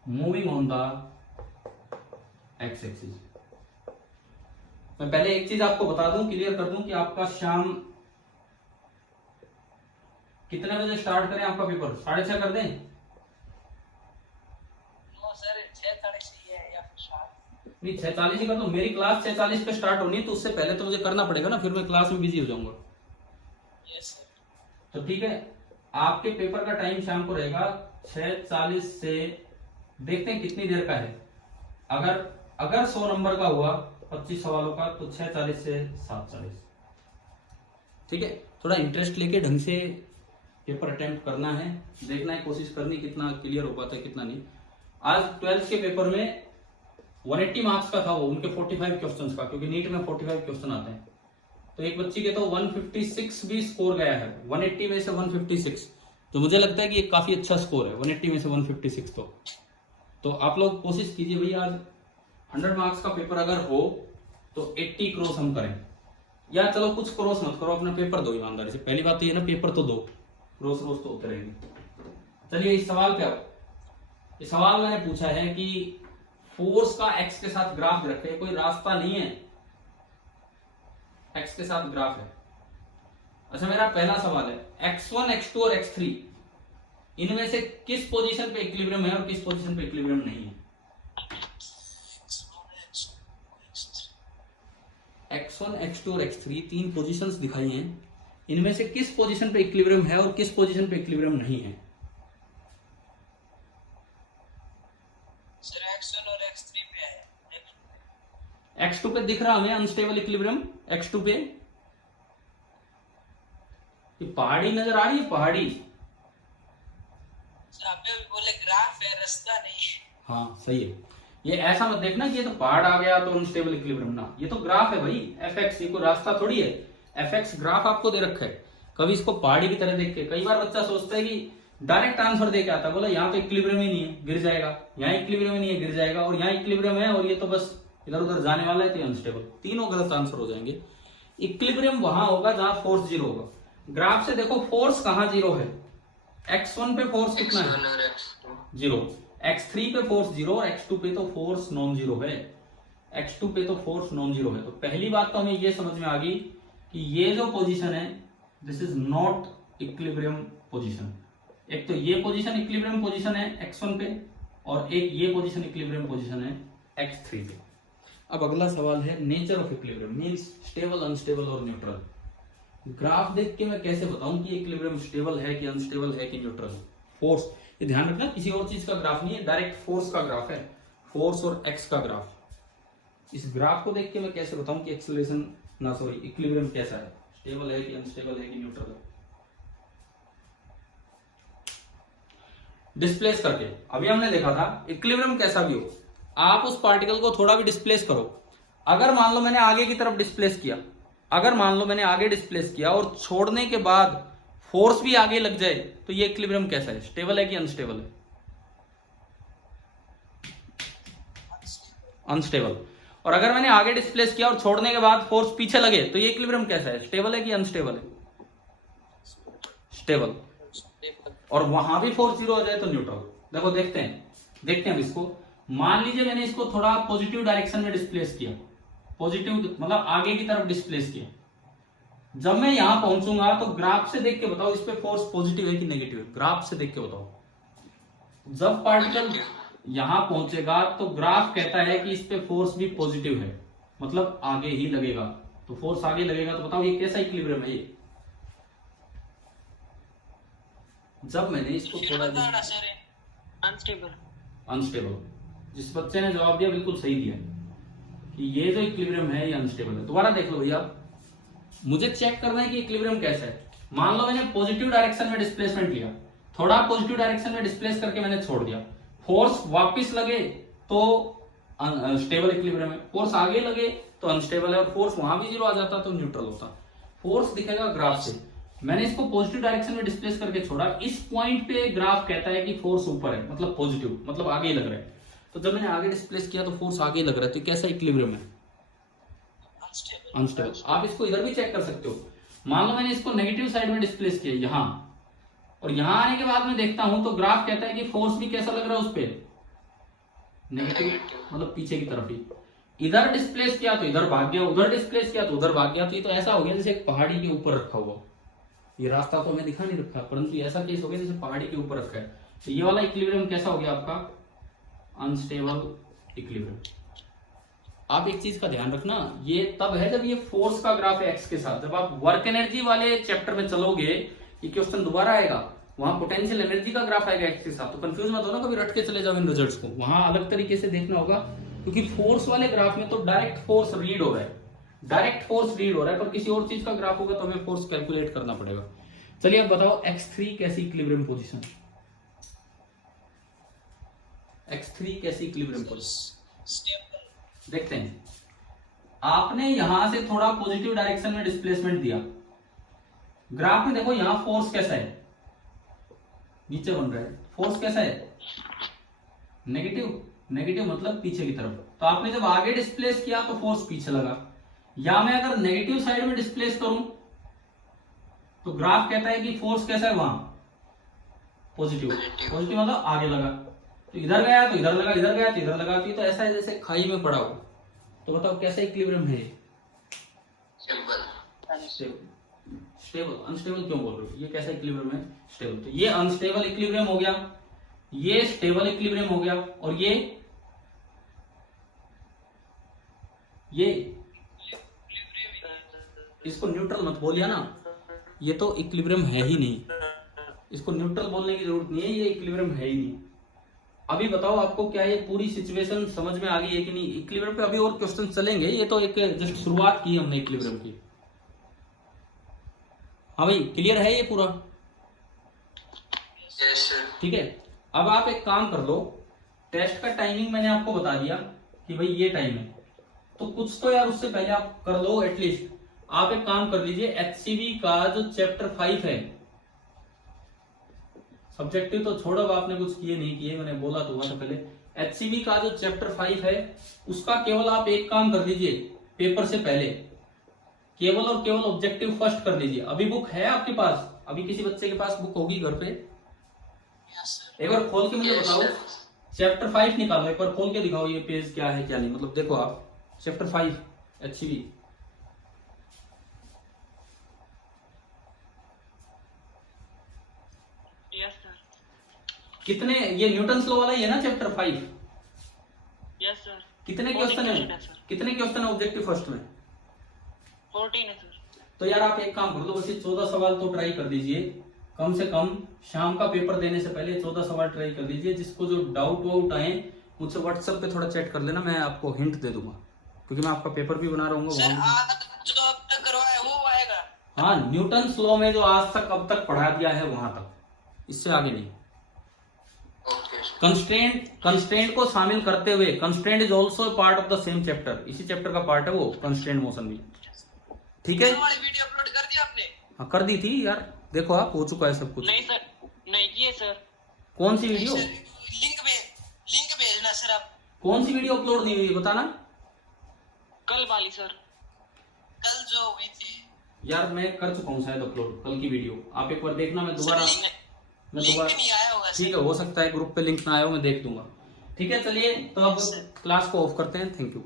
moving on the x axis. मैं पहले एक चीज आपको बता दूं, क्लियर कर दूं कि आपका शाम कितने बजे स्टार्ट करें आपका पेपर? 6:30 कर दें? नो सर 6:30 ही है या फिर 7? नहीं 6:40 ही कर दो। मेरी क्लास 6:40 पे स्टार्ट होनी है तो उससे पहले तो मुझे करना पड़ेगा ना, फिर मैं क्लास में बिजी हो जाऊंगा। Yes sir. तो ठीक है, आपके पेपर का टाइम शाम को रहेगा 6:40 से, देखते हैं कितनी देर का है। अगर 100 नंबर का हुआ 25 सवालों का तो 6:40 से 7:40। ठीक है, थोड़ा इंटरेस्ट लेके ढंग से पेपर अटेम्प्ट करना है, देखना है, कोशिश करनी कितना क्लियर हो पाता है कितना नहीं। आज 12th के पेपर में 180 मार्क्स का था वो, उनके 45 क्वेश्चंस का, क्योंकि नीट में 45 क्वेश्चन आते हैं। तो एक बच्ची के तो 156 भी स्कोर गया है, 180 में से 156, तो मुझे लगता है कि ये काफी अच्छा स्कोर है 180 में से 156। तो आप लोग कोशिश कीजिए भैया, आज 100 मार्क्स का पेपर अगर हो तो 80 क्रॉस हम करें, या चलो कुछ क्रॉस मत करो, अपना पेपर दो ईमानदारी से। पहली बात तो ये ना, पेपर तो दो, क्रॉस रोज तो होते रहेंगे। चलिए इस सवाल पे आओ। इस सवाल मैंने पूछा है कि फोर्स का एक्स के साथ ग्राफ रखे, कोई रास्ता नहीं है, एक्स के साथ ग्राफ है। अच्छा, मेरा पहला सवाल है x1, x2 और x3, इनमें से किस पोजीशन पे इक्विलिब्रियम है और किस पोजीशन पे इक्विलिब्रियम नहीं है? x1, x2 और x3 3 पोजीशंस दिखाई हैं, इनमें से किस पोजीशन पे इक्विलिब्रियम है और किस पोजीशन पे इक्विलिब्रियम नहीं है? सर x1 और x3 पे है। x2 पे दिख रहा हमें अनस्टेबल इक्विलिब्रियम, x2 पे ये पहाड़ी नजर आ रही है, पहाड़ी। सर आप भी बोले ग्राफ है, रास्ता नहीं। हाँ सही है, ये ऐसा मत देखना कि ये तो पहाड़ आ गया तो अनस्टेबल इक्विलिब्रियम ना, ये तो ग्राफ है भाई, fx, ये कोई रास्ता थोड़ी है। fx ग्राफ आपको दे रखा है, कभी इसको पहाड़ी की तरह देख के। कई बार बच्चा सोचता है कि डायरेक्ट आंसर दे के आता है, बोला यहाँ तो इक्विलिब्रियम ही नहीं है, गिर जाएगा, यहाँ इक्विलिब्रियम ही नहीं है, गिर जाएगा, और यहाँ इक्विलिब्रियम है और ये तो बस इधर उधर जाने वाला है तो अनस्टेबल। तीनों गलत आंसर हो जाएंगे। इक्विलिब्रियम वहां होगा जहां फोर्स 0 होगा। ग्राफ से देखो फोर्स कहां 0 है, x1 पे फोर्स कितना है? x1 और x2 0, x3 पे फोर्स 0 और x2 पे तो फोर्स नॉन जीरो है, x2 पे तो फोर्स नॉन जीरो है। तो पहली बात तो हमें ये समझ में आ गई कि ये जो पोजीशन है this is not equilibrium position. एक तो ये पोजीशन इक्विलिब्रियम पोजीशन है x1 पे, और एक ये पोजीशन इक्विलिब्रियम पोजीशन है x3 पे। अब अगला सवाल है nature of equilibrium, means stable, unstable और न्यूट्रल। ग्राफ देख के मैं कैसे बताऊं कि इक्विलिब्रियम स्टेबल है कि अनस्टेबल है कि न्यूट्रल? फोर्स, ये ध्यान रखना, किसी और चीज का ग्राफ नहीं है, डायरेक्ट फोर्स का ग्राफ है, फोर्स और एक्स का ग्राफ। इस ग्राफ को देख के मैं कैसे बताऊं कि एक्सेलरेशन ना सॉरी इक्विलिब्रियम कैसा है, स्टेबल है कि अनस्टेबल है कि न्यूट्रल है? डिस्प्लेस करके। अभी हमने देखा था इक्विलिब्रियम कैसा भी हो, आप उस पार्टिकल को थोड़ा भी डिस्प्लेस करो। अगर मान लो मैंने आगे की तरफ डिस्प्लेस किया, अगर मान लो मैंने आगे डिस्प्लेस किया और छोड़ने के बाद फोर्स भी आगे लग जाए, तो ये इक्विलिब्रियम कैसा है, स्टेबल है कि अनस्टेबल है? अनस्टेबल। और अगर मैंने आगे डिस्प्लेस किया और छोड़ने के बाद फोर्स पीछे लगे, तो ये इक्विलिब्रियम कैसा है, स्टेबल है कि अनस्टेबल है? स्टेबल। और वहां भी फोर्स 0 हो जाए तो न्यूट्रल। देखो देखते हैं अब इसको। मान लीजिए मैंने इसको थोड़ा पॉजिटिव डायरेक्शन में डिस्प्लेस किया, पॉजिटिव मतलब आगे की तरफ डिस्प्लेस किया। जब मैं यहां पहुंचूंगा तो ग्राफ से देख के बताओ इस पे फोर्स पॉजिटिव है कि नेगेटिव है, ग्राफ से देख के बताओ। जब पार्टिकल यहां पहुंचेगा तो ग्राफ कहता है कि इस पे फोर्स भी पॉजिटिव है, मतलब आगे ही लगेगा। तो फोर्स आगे लगेगा तो बताओ ये कैसा इक्विलिब्रियम है? जब मैंने इसको थोड़ा बताना सर अनस्टेबल अनस्टेबल, जिस बच्चे ने जवाब दिया बिल्कुल सही दिया कि ये जो इक्विलिब्रियम है ये अनस्टेबल है। दोबारा देख लो भैया, मुझे चेक करना है कि इक्विलिब्रियम कैसा है। मान लो मैंने पॉजिटिव डायरेक्शन में डिस्प्लेसमेंट लिया, थोड़ा पॉजिटिव डायरेक्शन में डिस्प्लेस करके मैंने छोड़ दिया, फोर्स वापस लगे तो स्टेबल इक्विलिब्रियम है, फोर्स आगे लगे तो अनस्टेबल है, और फोर्स वहां भी जीरो आ जाता तो न्यूट्रल होता। फोर्स दिखेगा ग्राफ से, मैंने इसको पॉजिटिव डायरेक्शन में डिस्प्लेस करके छोड़ा, इस पॉइंट पे ग्राफ कहता है कि फोर्स ऊपर है, मतलब पॉजिटिव, मतलब आगे लग रहा है। तो जब मैंने आगे डिस्प्लेस किया तो फोर्स आगे लग रहा है, तो कैसा इक्विलिब्रियम है? अनस्टेबल। आप इसको इधर भी चेक कर सकते हो। मान लो मैंने इसको नेगेटिव साइड में डिस्प्लेस किया यहां, और यहां आने के बाद मैं देखता हूं तो ग्राफ कहता है कि फोर्स भी कैसा लग रहा है उस पर, नेगेटिव, मतलब पीछे की तरफ ही। इधर डिस्प्लेस किया तो इधर भाग गया, उधर डिस्प्लेस किया तो उधर भाग गया। तो ये तो ऐसा हो गया जैसे एक पहाड़ी के ऊपर रखा हुआ। ये रास्ता तो हमें दिखा नहीं रखा, परंतु ऐसा केस हो गया जैसे पहाड़ी के ऊपर रखा है। तो ये वाला इक्विलिब्रियम कैसा हो गया आपका? Unstable equilibrium. आप एक चीज का ध्यान रखना, ये तब है जब ये फोर्स का ग्राफ है एक्स के साथ। जब आप वर्क एनर्जी वाले चैप्टर में चलोगे, ये क्वेश्चन दोबारा आएगा, वहां पोटेंशियल एनर्जी का ग्राफ आएगा एक्स के साथ। तो कंफ्यूज मत होना, कभी रट के चले जाओ इन रिजल्ट्स को, वहां अलग तरीके से देखना होगा। क्योंकि फोर्स वाले ग्राफ में तो डायरेक्ट फोर्स रीड हो रहा है, डायरेक्ट फोर्स रीड हो रहा है, पर किसी और चीज का ग्राफ होगा तो हमें फोर्स कैलकुलेट करना पड़ेगा। चलिए अब बताओ x3 कैसी इक्विलिब्रियम पोजीशन? x3 कैसी इक्विलिब्रियम पोजीशन देखते हैं। आपने यहां से थोड़ा पॉजिटिव डायरेक्शन में डिस्प्लेसमेंट दिया, ग्राफ में देखो यहां फोर्स कैसा है, नीचे बन रहा है, फोर्स कैसा है? नेगेटिव। नेगेटिव मतलब पीछे की तरफ। तो आपने जब आगे डिस्प्लेस किया तो फोर्स पीछे लगा, या मैं अगर नेगेटिव साइड में डिस्प्लेस करूं तो ग्राफ कहता है कि फोर्स कैसा है वहां? पॉजिटिव। पॉजिटिव मतलब आगे लगा, तो इधर गया तो इधर लगा, इधर गया तो इधर लगा। तो ऐसा है जैसे खाई में पड़ा हो। तो बताओ कैसा इक्विलिब्रियम है? स्टेबल। अनस्टेबल क्यों बोल रहे हो? ये कैसा इक्विलिब्रियम है? स्टेबल। तो ये अनस्टेबल इक्विलिब्रियम हो गया, ये स्टेबल इक्विलिब्रियम हो गया, और ये इसको न्यूट्रल मत बोलिए ना, ये तो इक्विलिब्रियम है ही नहीं, इसको न्यूट्रल बोलने की जरूरत नहीं है, ये इक्विलिब्रियम है ही नहीं। अभी बताओ आपको क्या ये पूरी सिचुएशन समझ में आ गई है कि नहीं? इक्विलिब्रियम पे अभी और क्वेश्चन चलेंगे, ये तो एक जस्ट शुरुआत की हमने इक्विलिब्रियम की। हाँ भाई, क्लियर है ये पूरा? ठीक है। अब आप एक काम कर लो, टेस्ट का टाइमिंग मैंने आपको बता दिया कि भाई ये टाइम है, तो कुछ तो यार उससे पहले आप कर लो एटलीस्ट। आप एक काम कर लीजिए, एचसीवी का जो चैप्टर 5 है, सब्जेक्टिव तो छोड़ो, अब आपने कुछ किए नहीं किए, मैंने बोला तो हुआ था पहले। एचसीवी का जो चैप्टर 5 है उसका केवल आप एक काम कर लीजिए, पेपर से पहले केवल और केवल ऑब्जेक्टिव फर्स्ट कर लीजिए। अभी बुक है आपके पास? अभी किसी बच्चे के पास बुक होगी घर पे? एक बार खोल के मुझे बताओ, चैप्टर 5 निकालो, एक बार खोल के दिखाओ ये पेज क्या है क्या नहीं। मतलब देखो आप चैप्टर 5 एचसीवी, कितने, ये न्यूटन्स लॉ वाला ही है ना चैप्टर 5? Yes sir. कितने क्वेश्चन है? कितने क्वेश्चन है ऑब्जेक्टिव फर्स्ट में? 14 है सर। तो यार आप एक काम कर लो, बस ये 14 सवाल तो ट्राई कर दीजिए, कम से कम शाम का पेपर देने से पहले 14 सवाल ट्राई कर दीजिए। जिसको जो डाउट वाउट आए मुझसे व्हाट्सएप पे थोड़ा चैट कर लेना, मैं आपको हिंट दे दूंगा, क्योंकि मैं आपका पेपर भी बना रहा हूँ। जो अब तक करवाया वो आएगा। हाँ, न्यूटन्स लॉ में जो आज तक अब तक पढ़ा दिया है वहां तक, इससे आगे नहीं। कंस्ट्रेंट को शामिल करते हुए, constraint is also part of the same chapter, इसी चैप्टर का पार्ट है वो कंस्ट्रेंट मोशन भी। ठीक है, हमारी वीडियो अपलोड कर दी आपने? हाँ कर दी थी यार, देखो आप हो चुका है सब कुछ। नहीं सर, नहीं किए सर। कौन सी वीडियो? लिंक भेजना सर आप। कौन सी वीडियो अपलोड नहीं हुई बताना? कल वाली सर, कल जो हुई थी यार। मैं कर चुका हूँ शायद अपलोड कल की वीडियो, आप एक बार देखना, मैं दोबारा नहीं आया होगा। ठीक है, हो सकता है ग्रुप पे लिंक ना आया हो, मैं देख दूंगा। ठीक है, चलिए तो अब क्लास को ऑफ करते हैं। Thank you.